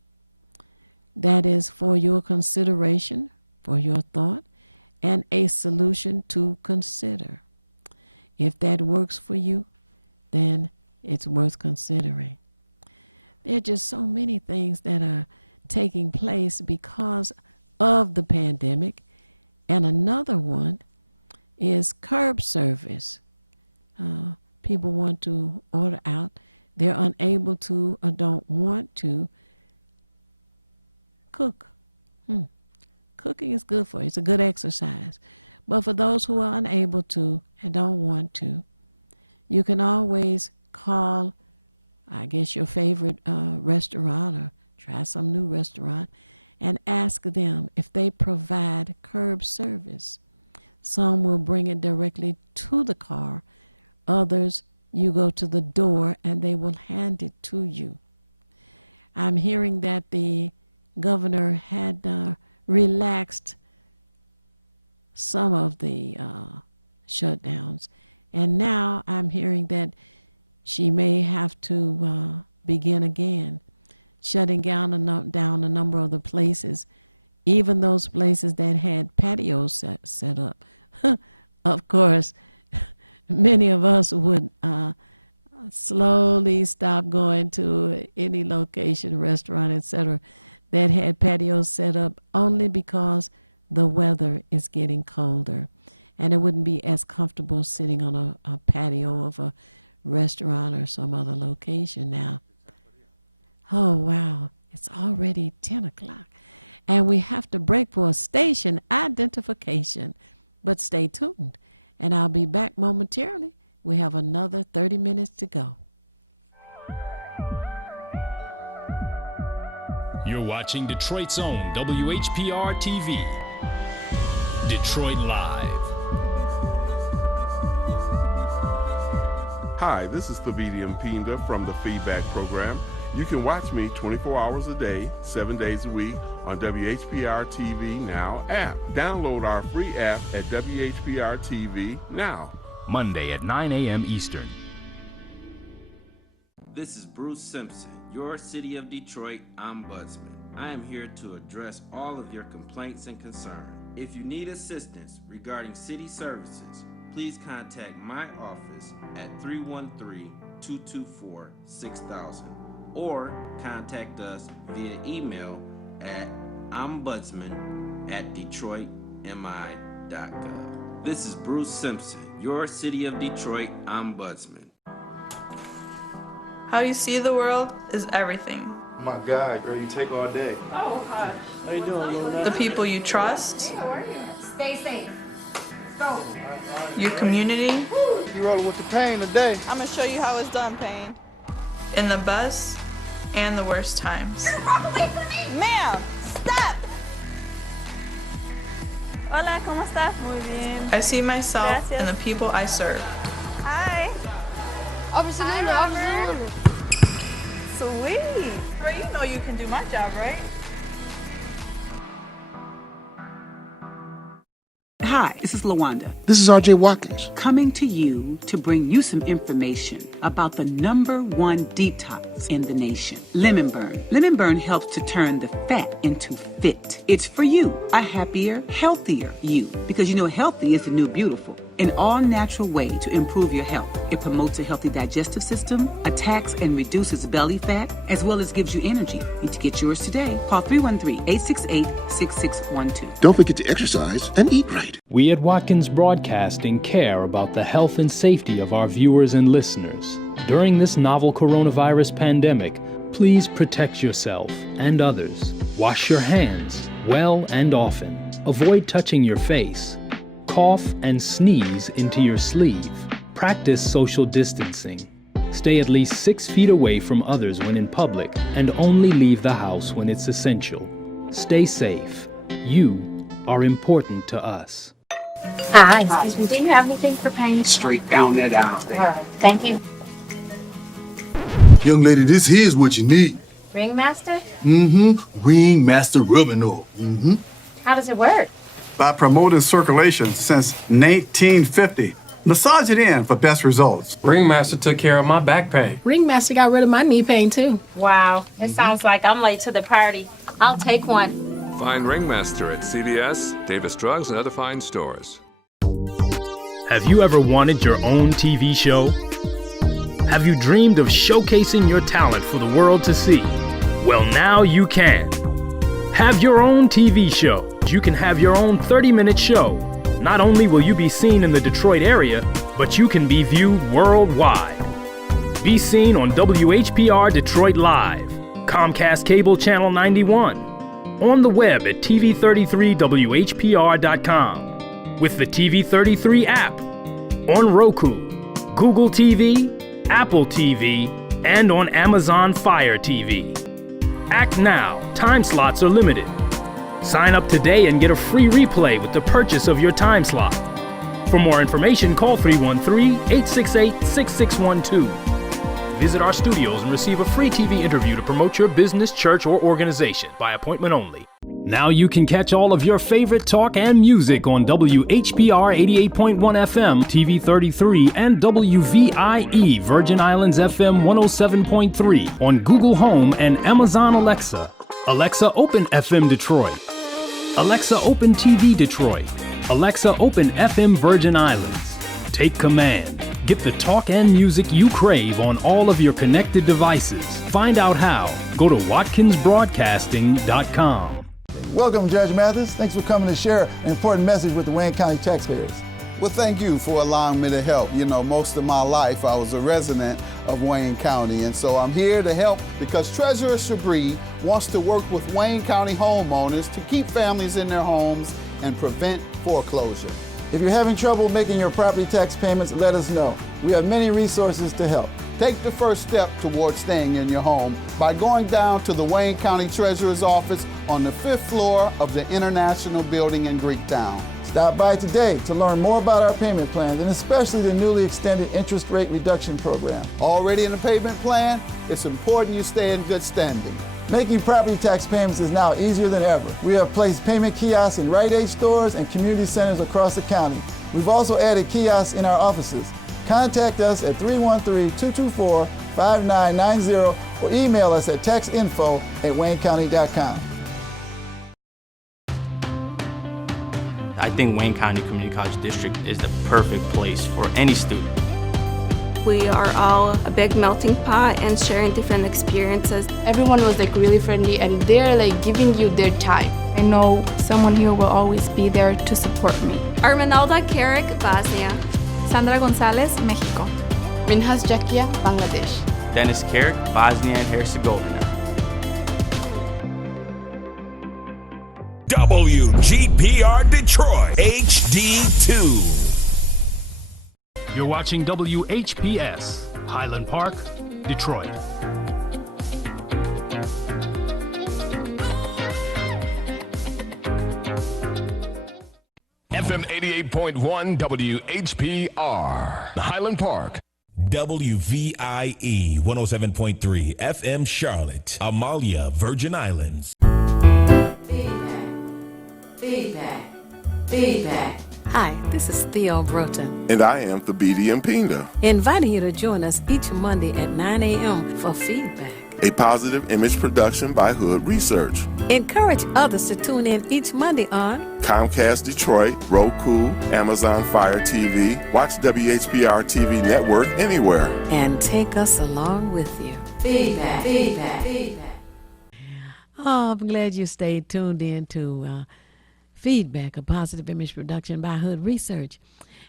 That is for your consideration, for your thought, and a solution to consider. If that works for you, then it's worth considering. There are just so many things that are taking place because of the pandemic. And another one is curb service. People want to order out. They're unable to or don't want to cook. Cooking is good for you. It's a good exercise. But for those who are unable to and don't want to, you can always call, I guess, your favorite restaurant or try some new restaurant and ask them if they provide curb service. Some will bring it directly to the car. Others, you go to the door and they will hand it to you. I'm hearing that the governor had relaxed some of the shutdowns, and now I'm hearing that she may have to begin again, shutting down a number of the places, even those places that had patios set up. Of course, many of us would slowly stop going to any location, restaurant, etc., that had patios set up only because the weather is getting colder. And it wouldn't be as comfortable sitting on a patio of a restaurant or some other location now. Oh, wow. It's already 10 o'clock. And we have to break for a station identification. But stay tuned. And I'll be back momentarily. We have another 30 minutes to go. You're watching Detroit's own WHPR TV. Detroit Live. Hi, this is Thabiti Mpinda from the Feedback Program. You can watch me 24 hours a day, 7 days a week on WHPR TV Now app. Download our free app at WHPR TV Now. Monday at 9 a.m. Eastern. This is Bruce Simpson, your City of Detroit Ombudsman. I am here to address all of your complaints and concerns. If you need assistance regarding city services, please contact my office at 224-6000 or contact us via email at ombudsman@detroitmi.gov. This is Bruce Simpson, your City of Detroit Ombudsman. How you see the world is everything. Oh my God, girl, you take all day. Oh, hi. How you doing, Luna? The people you trust, Stay safe. Go. your community, You rolling with the pain today. I'm gonna show you how it's done, Pain. in the best and the worst times. Walk away from me. Ma'am, stop. Hola, ¿cómo estás? Muy bien. I see myself Gracias. in the people I serve. Hi. Officer Luna, Officer Luna. Sweet. Girl, you know you can do my job, right? Hi, this is LaWanda. This is R.J. Watkins. Coming to you to bring you some information about the #1 detox in the nation, Lemon Burn. Lemon Burn helps to turn the fat into fit. It's for you, a happier, healthier you. Because you know healthy is the new beautiful. An all-natural way to improve your health. It promotes a healthy digestive system, attacks and reduces belly fat, as well as gives you energy. Need to get yours today. Call 313-868-6612. Don't forget to exercise and eat right. We at Watkins Broadcasting care about the health and safety of our viewers and listeners. During this novel coronavirus pandemic, please protect yourself and others. Wash your hands well and often. Avoid touching your face. Cough and sneeze into your sleeve. Practice social distancing. Stay at least 6 feet away from others when in public and only leave the house when it's essential. Stay safe. You are important to us. Hi, excuse me, do you have anything for Pain? Straight down that aisle there. All right, thank you. Young lady, this here's what you need. Ringmaster? Ringmaster rubbing oil. How does it work? By promoting circulation since 1950. Massage it in for best results. Ringmaster took care of my back pain. Ringmaster got rid of my knee pain, too. Wow, it sounds like I'm late to the party. I'll take one. Find Ringmaster at CVS, Davis Drugs, and other fine stores. Have you ever wanted your own TV show? Have you dreamed of showcasing your talent for the world to see? Well, now you can. Have your own TV show. You can have your own 30-minute show. Not only will you be seen in the Detroit area, but you can be viewed worldwide. Be seen on WHPR Detroit Live, Comcast Cable Channel 91, on the web at tv33whpr.com, with the TV33 app, on Roku, Google TV, Apple TV, and on Amazon Fire TV. Act now. Time slots are limited. Sign up today and get a free replay with the purchase of your time slot. For more information, call 313-868-6612. Visit our studios and receive a free TV interview to promote your business, church, or organization by appointment only. Now you can catch all of your favorite talk and music on WHPR 88.1 FM, TV33, and WVIE Virgin Islands FM 107.3 on Google Home and Amazon Alexa. Alexa, open FM Detroit. Alexa, open TV Detroit. Alexa, open FM Virgin Islands. Take command. Get the talk and music you crave on all of your connected devices. Find out how. Go to watkinsbroadcasting.com. Welcome, Judge Mathis. Thanks for coming to share an important message with the Wayne County taxpayers. Well, thank you for allowing me to help. You know, most of my life I was a resident of Wayne County, and so I'm here to help because Treasurer Shabri wants to work with Wayne County homeowners to keep families in their homes and prevent foreclosure. If you're having trouble making your property tax payments, let us know. We have many resources to help. Take the first step towards staying in your home by going down to the Wayne County Treasurer's office on the 5th floor of the International Building in Greektown. Stop by today to learn more about our payment plans and especially the newly extended interest rate reduction program. Already in the payment plan? It's important you stay in good standing. Making property tax payments is now easier than ever. We have placed payment kiosks in Rite Aid stores and community centers across the county. We've also added kiosks in our offices. Contact us at 313-224-5990 or email us at taxinfo@waynecounty.com. I think Wayne County Community College District is the perfect place for any student. We are all a big melting pot and sharing different experiences. Everyone was like really friendly and they're like giving you their time. I know someone here will always be there to support me. Arminalda Carrick, Bosnia. Sandra Gonzalez, Mexico. Minhas Jakia, Bangladesh. Dennis Carrick, Bosnia and Herzegovina. WGPR Detroit, HD2. You're watching WHPS, Highland Park, Detroit. FM 88.1 WHPR, Highland Park. WVIE 107.3 FM Charlotte, Amalia, Virgin Islands. Feedback. Hi, this is Theo Broughton. And I am Thabiti Mpinga. Inviting you to join us each Monday at 9 a.m. for Feedback. A positive image production by Hood Research. Encourage others to tune in each Monday on Comcast Detroit, Roku, Amazon Fire TV, watch WHPR TV Network anywhere. And take us along with you. Feedback. Oh, I'm glad you stayed tuned in to Feedback, a positive image production by Hood Research.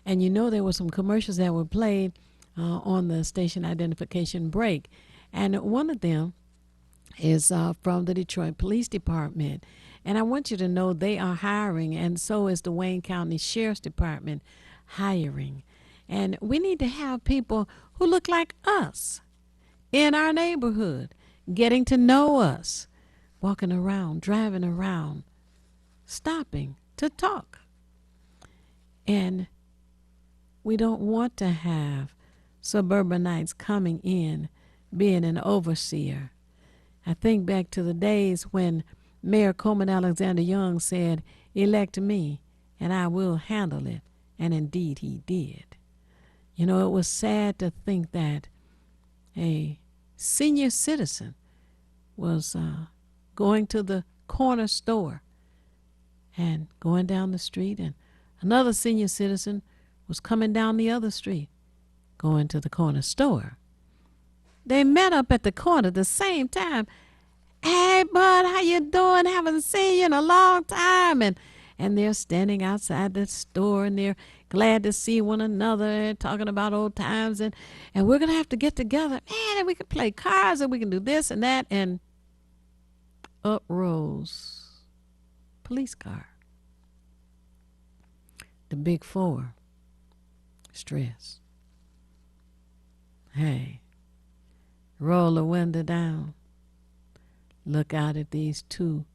And you know there were some commercials that were played on the station identification break. And one of them is from the Detroit Police Department. And I want you to know they are hiring, and so is the Wayne County Sheriff's Department hiring. And we need to have people who look like us in our neighborhood, getting to know us, walking around, driving around, stopping to talk. And we don't want to have suburbanites coming in being an overseer. I think back to the days when Mayor Coleman Alexander Young said, "Elect me and I will handle it," and indeed he did. You know, it was sad to think that a senior citizen was going to the corner store and going down the street, and another senior citizen was coming down the other street going to the corner store. They met up at the corner at the same time. "Hey, bud, how you doing? Haven't seen you in a long time." And they're standing outside the store, and they're glad to see one another and talking about old times. And we're going to have to get together. Man, and we can play cards, and we can do this and that. And up rose police car. The big four. Stress. Hey. Roll the window down. Look out at these two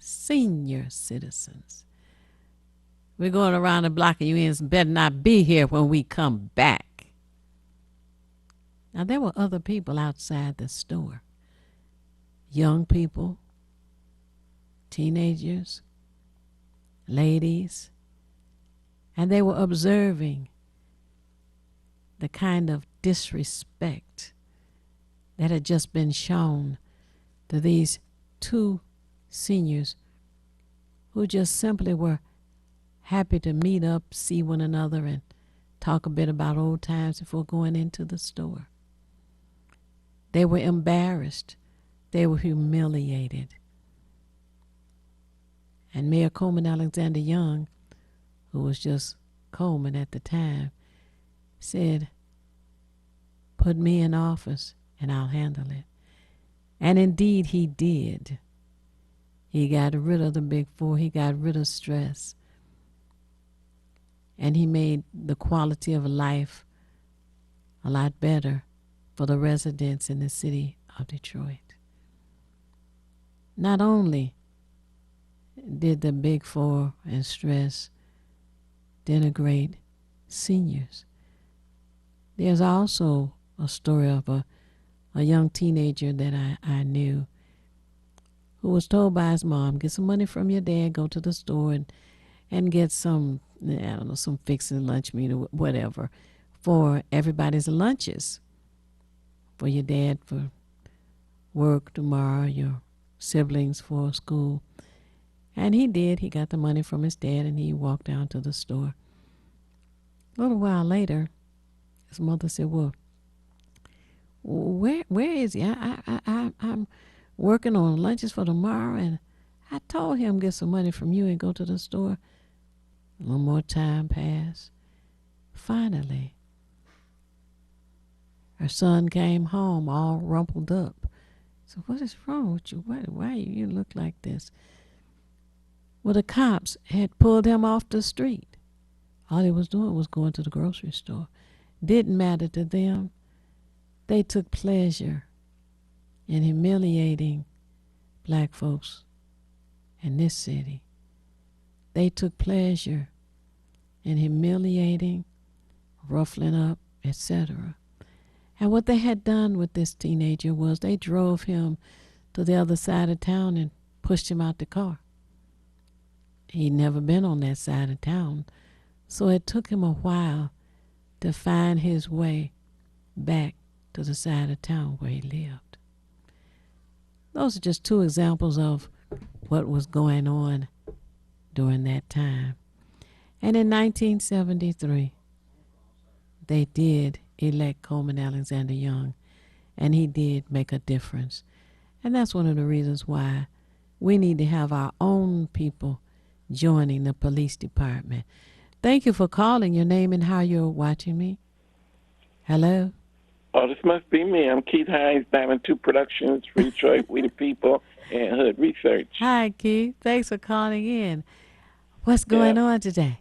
senior citizens. We're going around the block and you better not be here when we come back. Now, there were other people outside the store. Young people, teenagers, ladies, and they were observing the kind of disrespect that had just been shown to these two seniors who just simply were happy to meet up, see one another, and talk a bit about old times before going into the store. They were embarrassed. They were humiliated. And Mayor Coleman Alexander Young, who was just Coleman at the time, said, "Put me in office and I'll handle it." And indeed he did. He got rid of the big four. He got rid of stress. And he made the quality of life a lot better for the residents in the city of Detroit. Not only did the big four and stress denigrate seniors, there's also a story of a young teenager that I knew who was told by his mom, "Get some money from your dad, go to the store and get some, some fixing lunch meat or whatever for everybody's lunches. For your dad for work tomorrow, your siblings for school." And he did. He got the money from his dad and he walked down to the store. A little while later, his mother said, "Well, where is he? I'm working on lunches for tomorrow, and I told him get some money from you and go to the store. A little more time passed. Finally, her son came home all rumpled up. So what is wrong with you? Why you look like this? Well, the cops had pulled him off the street. All he was doing was going to the grocery store. Didn't matter to them. They took pleasure in humiliating black folks in this city. They took pleasure in humiliating, ruffling up, etc. And what they had done with this teenager was they drove him to the other side of town and pushed him out the car. He'd never been on that side of town, so it took him a while to find his way back to the side of town where he lived. Those are just two examples of what was going on during that time. And in 1973, they did elect Coleman Alexander Young, and he did make a difference. And that's one of the reasons why we need to have our own people joining the police department. Thank you for calling. Your name and how you're watching me. Hello? Oh, this must be me. I'm Keith Hines, Diamond 2 Productions, for Detroit, We the People, and Hood Research. Hi, Keith. Thanks for calling in. What's going on today?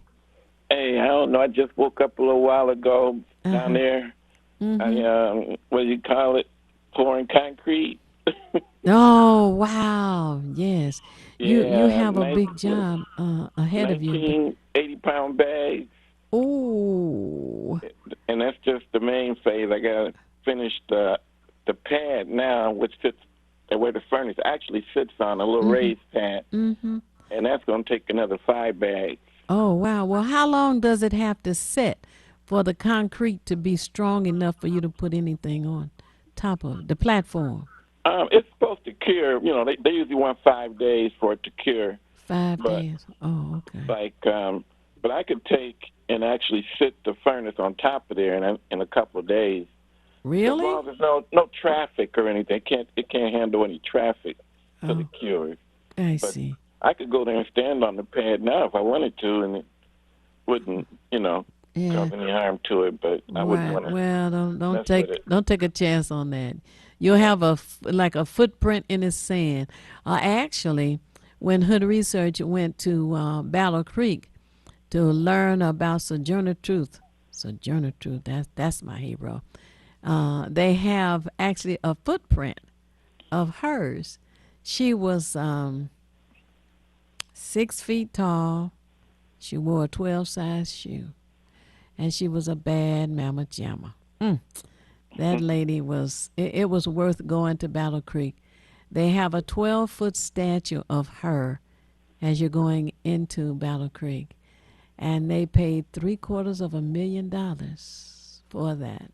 Hey, I don't know. I just woke up a little while ago down there. I, what do you call it? Pouring concrete. Oh, wow. Yes. You have a 19 big job ahead of you. 80-pound bags. Ooh. And that's just the main phase. I got to finish the pad now, which sits where the furnace actually sits on, a little raised pad. And that's going to take another 5 bags. Oh, wow. Well, how long does it have to set for the concrete to be strong enough for you to put anything on top of the platform? It's supposed to cure. You know, they usually want 5 days for it to cure. 5 days. Oh, okay. But I could take and actually sit the furnace on top of there in a couple of days. Really? As long as there's no traffic or anything, it can't handle any traffic till it cures. I see. I could go there and stand on the pad now if I wanted to, and it wouldn't, cause any harm to it. But I wouldn't want to. Well, don't take a chance on that. You'll have a footprint in the sand. Actually, when Hood Research went to Battle Creek to learn about Sojourner Truth, that's my hero. They have actually a footprint of hers. She was 6 feet tall. She wore a 12-size shoe. And she was a bad mamma jamma. That lady was, it was worth going to Battle Creek. They have a 12-foot statue of her as you're going into Battle Creek. And they paid $750,000 for that.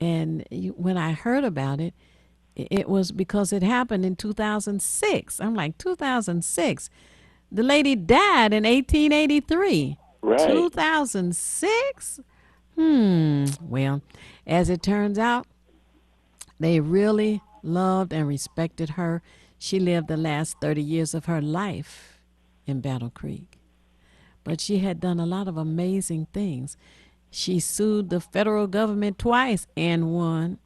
And when I heard about it, it was because it happened in 2006. I'm like, 2006? The lady died in 1883. Right. 2006? Well, as it turns out, they really loved and respected her. She lived the last 30 years of her life in Battle Creek. But she had done a lot of amazing things. She sued the federal government twice and won.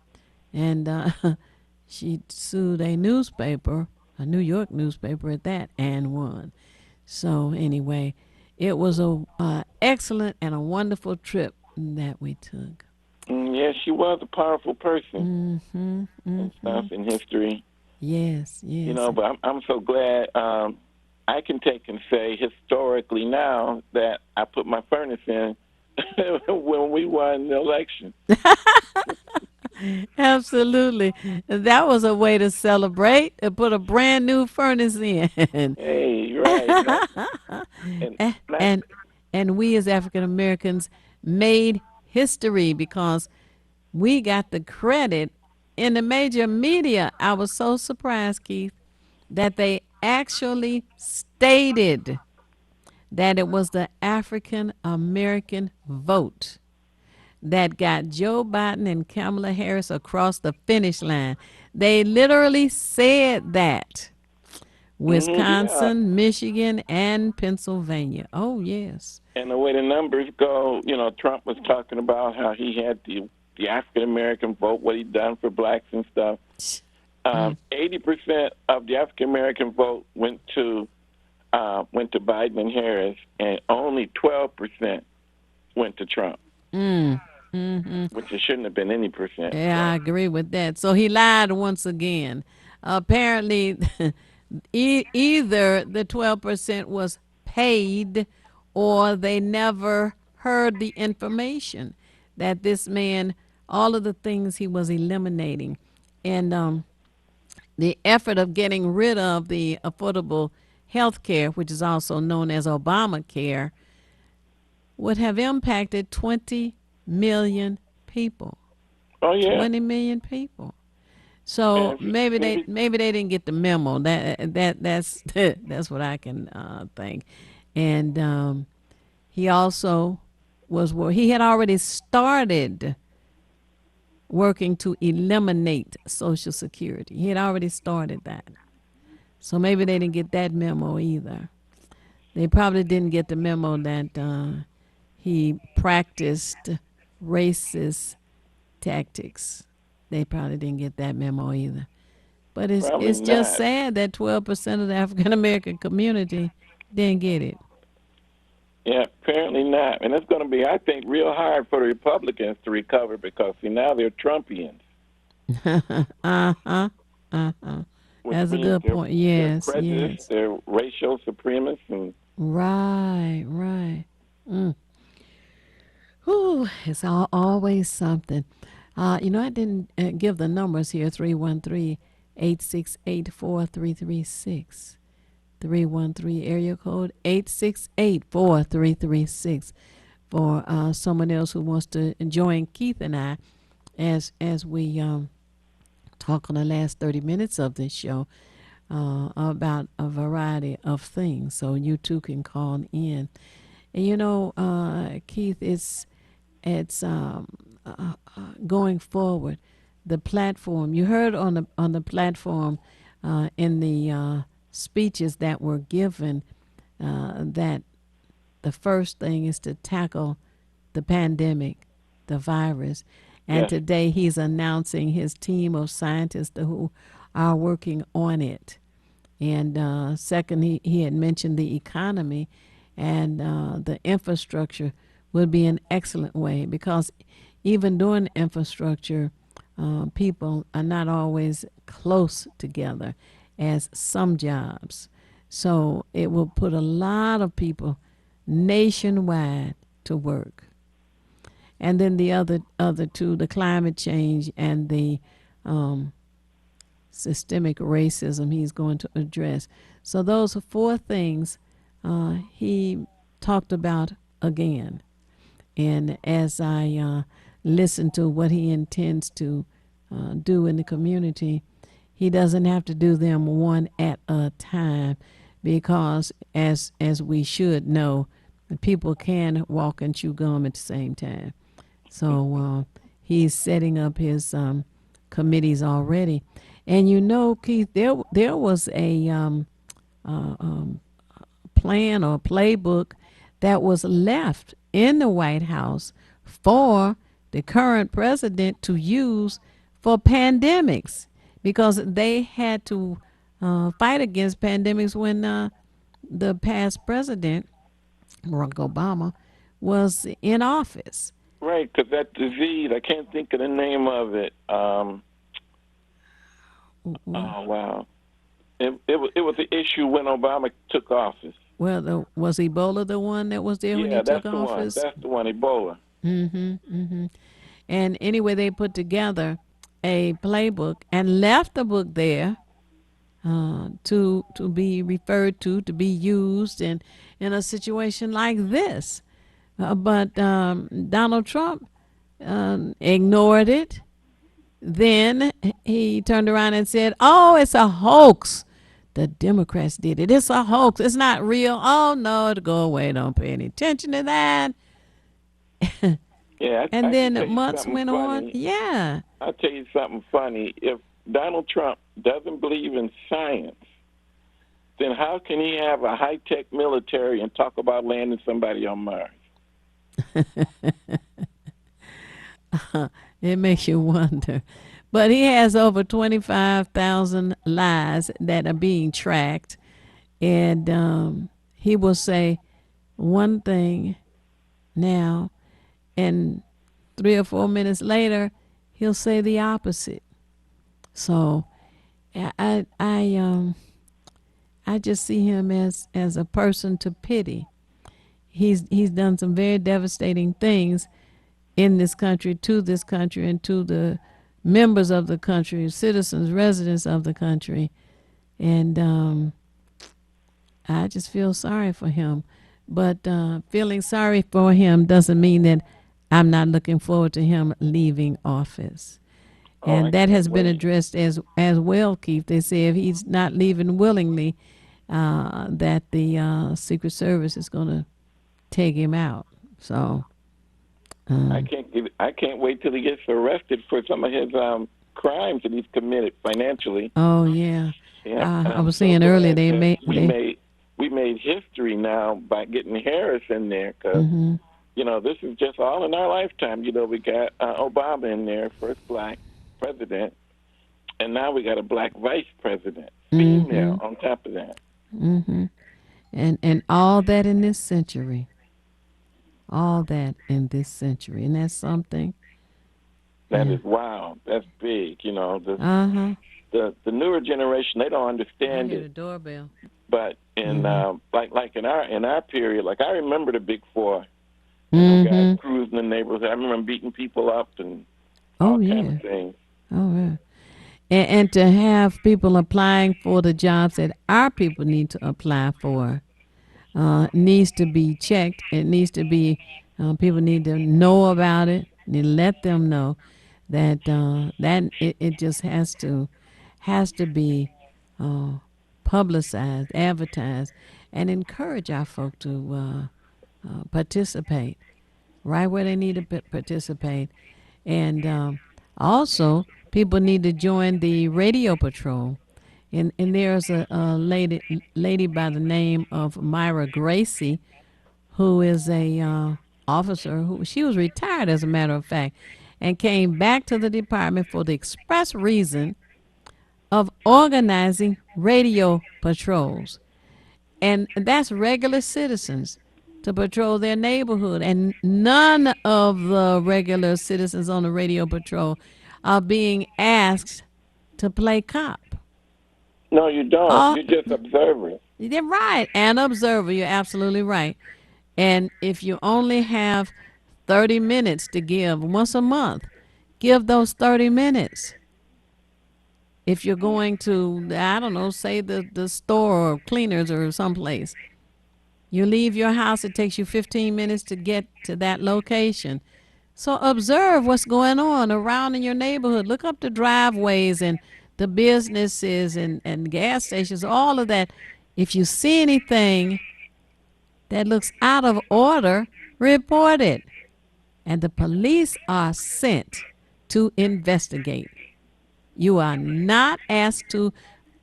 And she sued a newspaper, a New York newspaper at that, and won. So anyway, it was a excellent and a wonderful trip that we took. Yeah, she was a powerful person and stuff in history. Yes. But I'm so glad I can take and say historically now that I put my furnace in when we won the election. Absolutely. That was a way to celebrate and put a brand new furnace in. Hey, right. And we as African Americans made history because we got the credit in the major media. I was so surprised, Keith, that they actually stated that it was the African American vote that got Joe Biden and Kamala Harris across the finish line. They literally said that. Wisconsin, Michigan, and Pennsylvania. Oh, yes. And the way the numbers go, Trump was talking about how he had the African American vote, what he'd done for blacks and stuff. 80% of the African American vote went to Biden and Harris, and only 12% went to Trump. Which it shouldn't have been any percent. Yeah, I agree with that. So he lied once again. Apparently, either the 12% was paid or they never heard the information that this man, all of the things he was eliminating, and the effort of getting rid of the affordable health care, which is also known as Obamacare, would have impacted 20 million people. Oh yeah, 20 million people. So maybe they didn't get the memo. That's that's what I can think. And he also he had already started working to eliminate Social Security. He had already started that. So maybe they didn't get that memo either. They probably didn't get the memo that he practiced racist tactics. They probably didn't get that memo either. But it's just sad that 12% of the African American community didn't get it. Yeah, apparently not. And it's going to be, I think, real hard for the Republicans to recover because, see, now they're Trumpians. That's a good point. Yes, they're prejudiced, yes. they're racial supremacists. And right. Ooh, it's always something. I didn't give the numbers here, 313-868-4336. 313 area code 868-4336 for someone else who wants to join Keith and I as we talk on the last 30 minutes of this show about a variety of things. So you too can call in. And Keith, it's going forward. The platform you heard on the platform in the speeches that were given that the first thing is to tackle the pandemic, the virus. And yes. Today he's announcing his team of scientists who are working on it. And second, he had mentioned the economy and the infrastructure would be an excellent way because even doing infrastructure, people are not always close together as some jobs. So it will put a lot of people nationwide to work. And then the other two, the climate change and the systemic racism he's going to address. So those are four things he talked about again. And as I listen to what he intends to do in the community, he doesn't have to do them one at a time because, as we should know, people can walk and chew gum at the same time. So he's setting up his committees already. And Keith, there was a plan or playbook that was left in the White House for the current president to use for pandemics because they had to fight against pandemics when the past president, Barack Obama, was in office. Right, because that disease, I can't think of the name of it. Oh, wow. It was an issue when Obama took office. Well, was Ebola the one that was there when he took office? Yeah, that's the one, Ebola. And anyway, they put together a playbook and left the book there to be referred to be used in a situation like this. But Donald Trump ignored it. Then he turned around and said, "Oh, it's a hoax. The Democrats did it. It's a hoax. It's not real. Oh, no, it'll go away. Don't pay any attention to that." Yeah, I And can then tell you months something went on. funny. Yeah. I'll tell you something funny. If Donald Trump doesn't believe in science, then how can he have a high-tech military and talk about landing somebody on Mars? It makes you wonder. But he has over 25,000 lies that are being tracked. And he will say one thing now, and 3 or 4 minutes later, he'll say the opposite. So I just see him as a person to pity. He's done some very devastating things in this country, to this country, and to the members of the country, citizens, residents of the country. And I just feel sorry for him. But feeling sorry for him doesn't mean that I'm not looking forward to him leaving office. And that has been addressed as well, Keith. They say if he's not leaving willingly, that the Secret Service is going to take him out. So I can't wait till he gets arrested for some of his crimes that he's committed financially. Oh yeah, I was saying so earlier we made history now by getting Harris in there because this is just all in our lifetime. We got Obama in there, first black president, and now we got a black vice president, female on top of that. And all that in this century. All that in this century, and that's something. That is wow. That's big. The newer generation, they don't understand it. The doorbell. But in like in our period, like I remember the Big Four, guys cruising the neighborhood. I remember beating people up and all kinds of things. Oh yeah. And to have people applying for the jobs that our people need to apply for. Needs to be checked. It needs to be, people need to know about it. Need to let them know that it just has to be publicized, advertised, and encourage our folk to participate right where they need to participate. And also, people need to join the radio patrol. And there's a lady by the name of Myra Gracie, who is a officer who she was retired, as a matter of fact, and came back to the department for the express reason of organizing radio patrols. And that's regular citizens to patrol their neighborhood. And none of the regular citizens on the radio patrol are being asked to play cop. No, you don't. You're just observers. You're right. An observer. You're absolutely right. And if you only have 30 minutes to give once a month, give those 30 minutes. If you're going to, I don't know, say the store or cleaners or someplace, you leave your house, it takes you 15 minutes to get to that location. So observe what's going on around in your neighborhood. Look up the driveways and the businesses and gas stations, all of that. If you see anything that looks out of order, report it. And the police are sent to investigate. You are not asked to,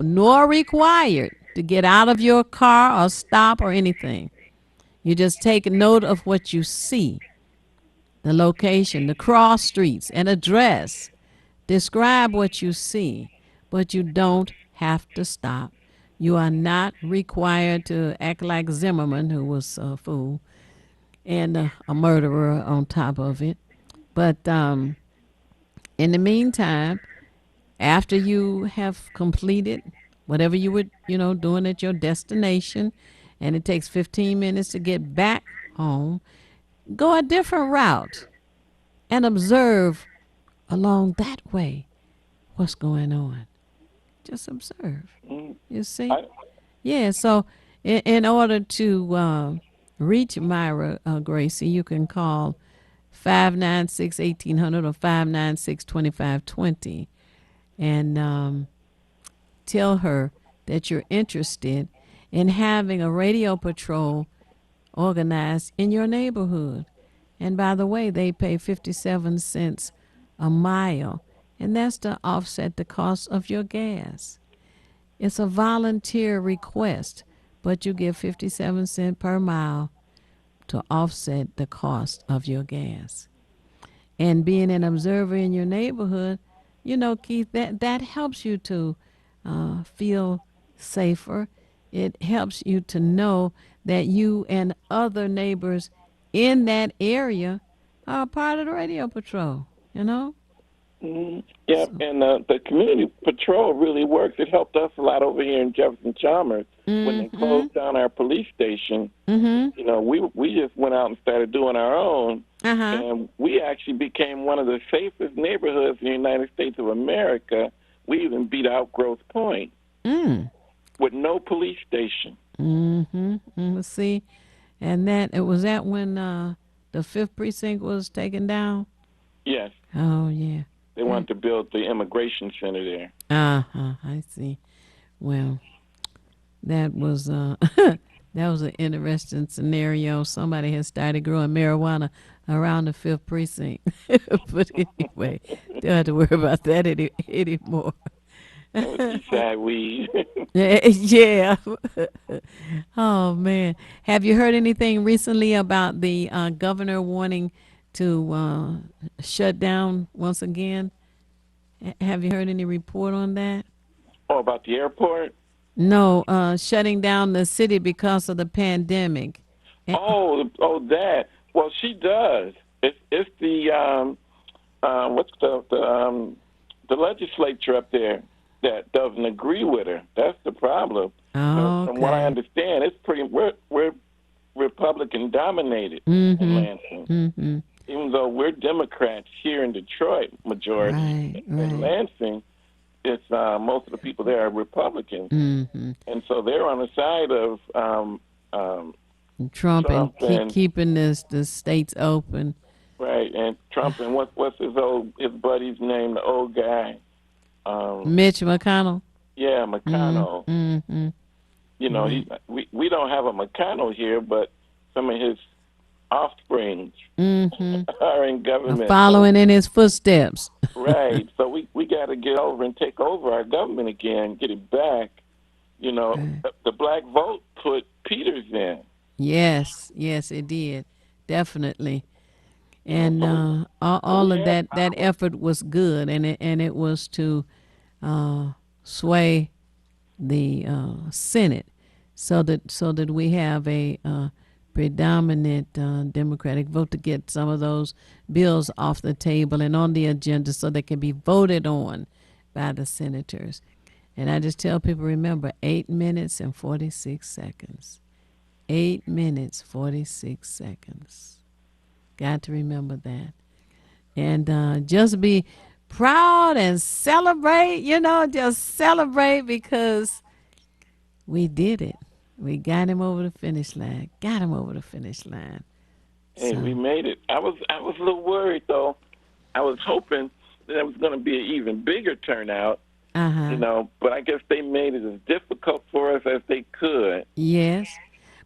nor required to get out of your car or stop or anything. You just take note of what you see. The location, the cross streets, an address. Describe what you see, but you don't have to stop. You are not required to act like Zimmerman, who was a fool, and a murderer on top of it. But in the meantime, after you have completed whatever you were, doing at your destination, and it takes 15 minutes to get back home, go a different route and observe along that way what's going on. Just observe. You see? Yeah, so in order to reach Myra Gracie, you can call 596-1800 or 596-2520 and tell her that you're interested in having a radio patrol organized in your neighborhood. And by the way, they pay 57 cents a mile, and that's to offset the cost of your gas. It's a volunteer request, but you get 57 cents per mile to offset the cost of your gas. And being an observer in your neighborhood, you know, Keith, that helps you to feel safer. It helps you to know that you and other neighbors in that area are part of the radio patrol, you know? Yep, and the community patrol really works. It helped us a lot over here in Jefferson Chalmers when they closed down our police station. You know, we just went out and started doing our own, and we actually became one of the safest neighborhoods in the United States of America. We even beat out Grosse Pointe with no police station. See, and it was that when the 5th precinct was taken down? Yes. Oh, yeah. They wanted to build the immigration center there. I see. Well, that was that was an interesting scenario. Somebody had started growing marijuana around the 5th precinct. But anyway, don't have to worry about that anymore. Eastside weed. Yeah. Oh, man. Have you heard anything recently about the governor wanting to shut down once again? Have you heard any report on that? Oh, about the airport? No, shutting down the city because of the pandemic. That. Well, she does. It's the what's the legislature up there that doesn't agree with her. That's the problem. From what I understand, it's we're Republican dominated in Lansing. Even though we're Democrats here in Detroit, majority in Lansing, it's most of the people there are Republicans, and so they're on the side of Trump and keeping the states open. Right, and Trump and what's his buddy's name, the old guy, Mitch McConnell. Yeah, McConnell. You know, we don't have a McConnell here, but some of his offspring are in government, following in his footsteps. Right. So we got to get over and take over our government again, get it back. You know, the black vote put Peters in. Yes, it did, definitely. And all of that effort was good, and it was to sway the Senate, so that we have a predominant Democratic vote to get some of those bills off the table and on the agenda so they can be voted on by the senators. And I just tell people, remember, 8 minutes and 46 seconds. 8 minutes, 46 seconds. Got to remember that. And just be proud and celebrate, just celebrate because we did it. We got him over the finish line. Hey, we made it. I was a little worried, though. I was hoping that it was going to be an even bigger turnout, but I guess they made it as difficult for us as they could. Yes.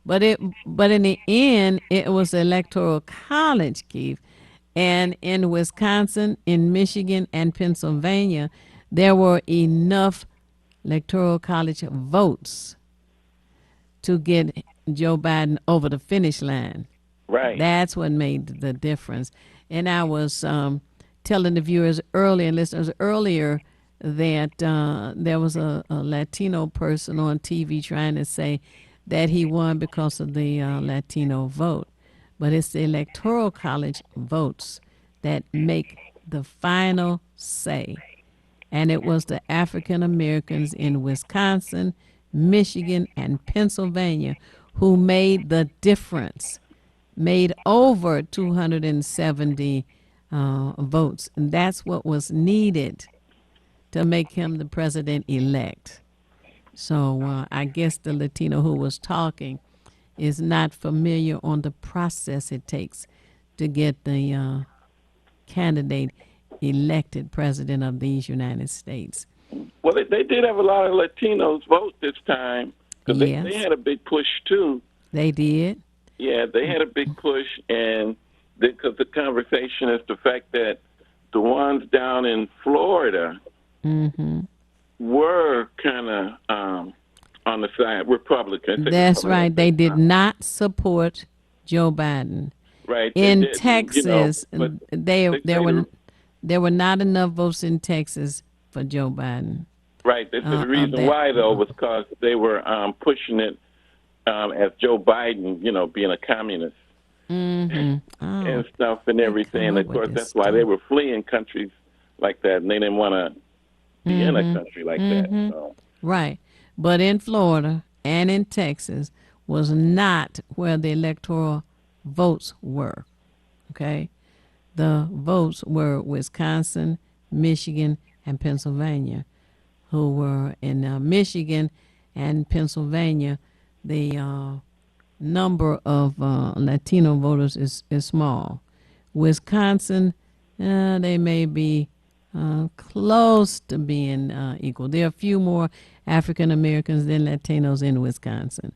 But in the end, it was electoral college, Keith. And in Wisconsin, in Michigan, and Pennsylvania, there were enough electoral college votes to get Joe Biden over the finish line. Right. That's what made the difference. And I was telling the viewers earlier and listeners earlier that there was a Latino person on TV trying to say that he won because of the Latino vote. But it's the electoral college votes that make the final say. And it was the African Americans in Wisconsin, Michigan, and Pennsylvania who made the difference, made over 270 votes. And that's what was needed to make him the president-elect. So I guess the Latino who was talking is not familiar on the process it takes to get the candidate elected president of these United States. Well, they did have a lot of Latinos vote this time because Yes. they had a big push too. They did. Yeah, they had a big push, and because the conversation is the fact that the ones down in Florida were kind of on the side Republican. That's right. They did not support Joe Biden. Right. In did, Texas, but there were not enough votes in Texas for Joe Biden. Right. They said the reason why, though, was because they were pushing it as Joe Biden, being a communist and stuff and everything. And, of course, that's why they were fleeing countries like that, and they didn't want to be in a country like that. So. Right. But in Florida and in Texas was not where the electoral votes were. Okay? The votes were Wisconsin, Michigan, and Pennsylvania, who were in Michigan and Pennsylvania. The number of Latino voters is small. Wisconsin, they may be close to being equal. There are a few more African Americans than Latinos in Wisconsin.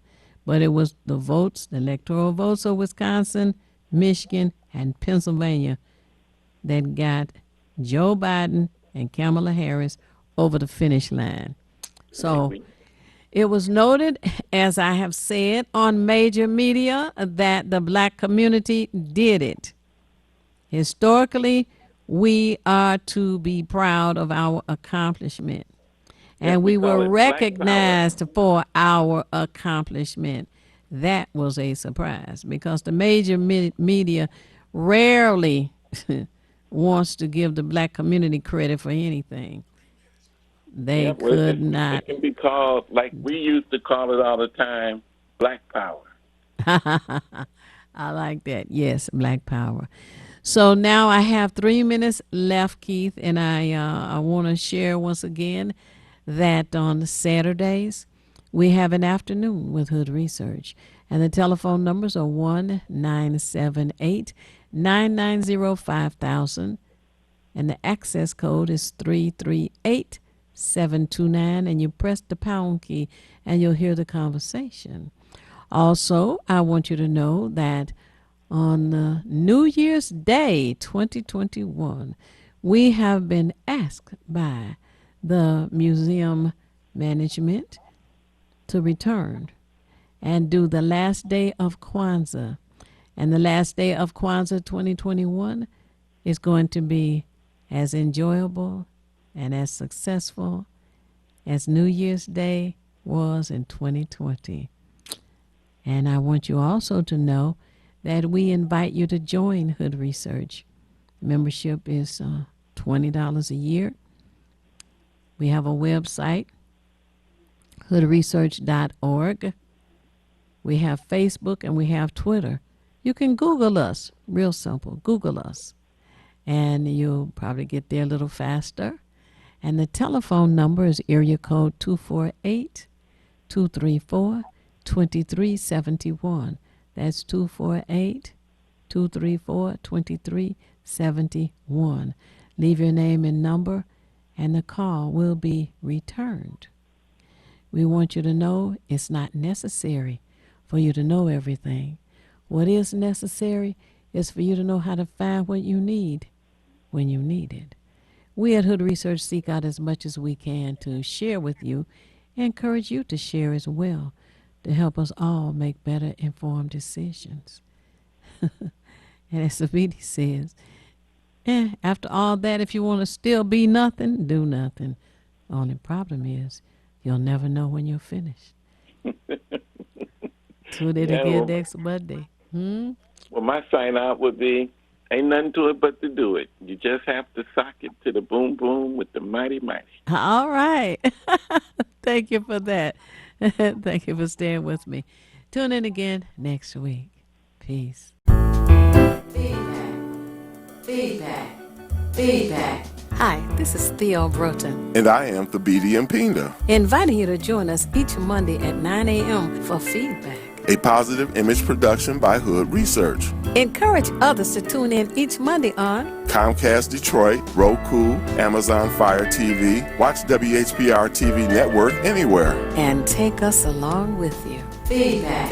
But it was the votes, the electoral votes of Wisconsin, Michigan, and Pennsylvania that got Joe Biden and Kamala Harris over the finish line. So it was noted, as I have said, on major media that the black community did it. Historically, we are to be proud of our accomplishment. And we were recognized for our accomplishment. That was a surprise because the major media rarely wants to give the black community credit for anything. They could not. It can be called, like we used to call it all the time, Black Power. I like that. Yes, Black Power. So now I have 3 minutes left, Keith, and I want to share once again that on Saturdays we have an afternoon with Hood Research, and the telephone numbers are 1-978-990-5000, and the access code is 338-729, and you press the pound key and you'll hear the conversation. Also, I want you to know that on New Year's Day 2021, we have been asked by the museum management to return and do the last day of Kwanzaa. And the last day of Kwanzaa 2021 is going to be as enjoyable and as successful as New Year's Day was in 2020. And I want you also to know that we invite you to join Hood Research. Membership is $20 a year. We have a website, hoodresearch.org. We have Facebook and we have Twitter. You can Google us, real simple, Google us. And you'll probably get there a little faster. And the telephone number is area code 248-234-2371. That's 248-234-2371. Leave your name and number, and the call will be returned. We want you to know it's not necessary for you to know everything. What is necessary is for you to know how to find what you need when you need it. We at Hood Research seek out as much as we can to share with you and encourage you to share as well to help us all make better informed decisions. And as Sabiti says, after all that, if you want to still be nothing, do nothing. Only problem is you'll never know when you're finished. Tune in again next Monday. Well, my sign out would be, ain't nothing to it but to do it. You just have to sock it to the boom boom with the mighty mighty. All right. Thank you for that. Thank you for staying with me. Tune in again next week. Peace. Feedback. Hi, this is Theo Broughton, And I am Thabiti Mpinda, inviting you to join us each Monday at 9 a.m. for feedback. a positive image production by Hood Research. Encourage others to tune in each Monday on Comcast Detroit, Roku, Amazon Fire TV, watch WHPR TV Network anywhere. and take us along with you. Feedback.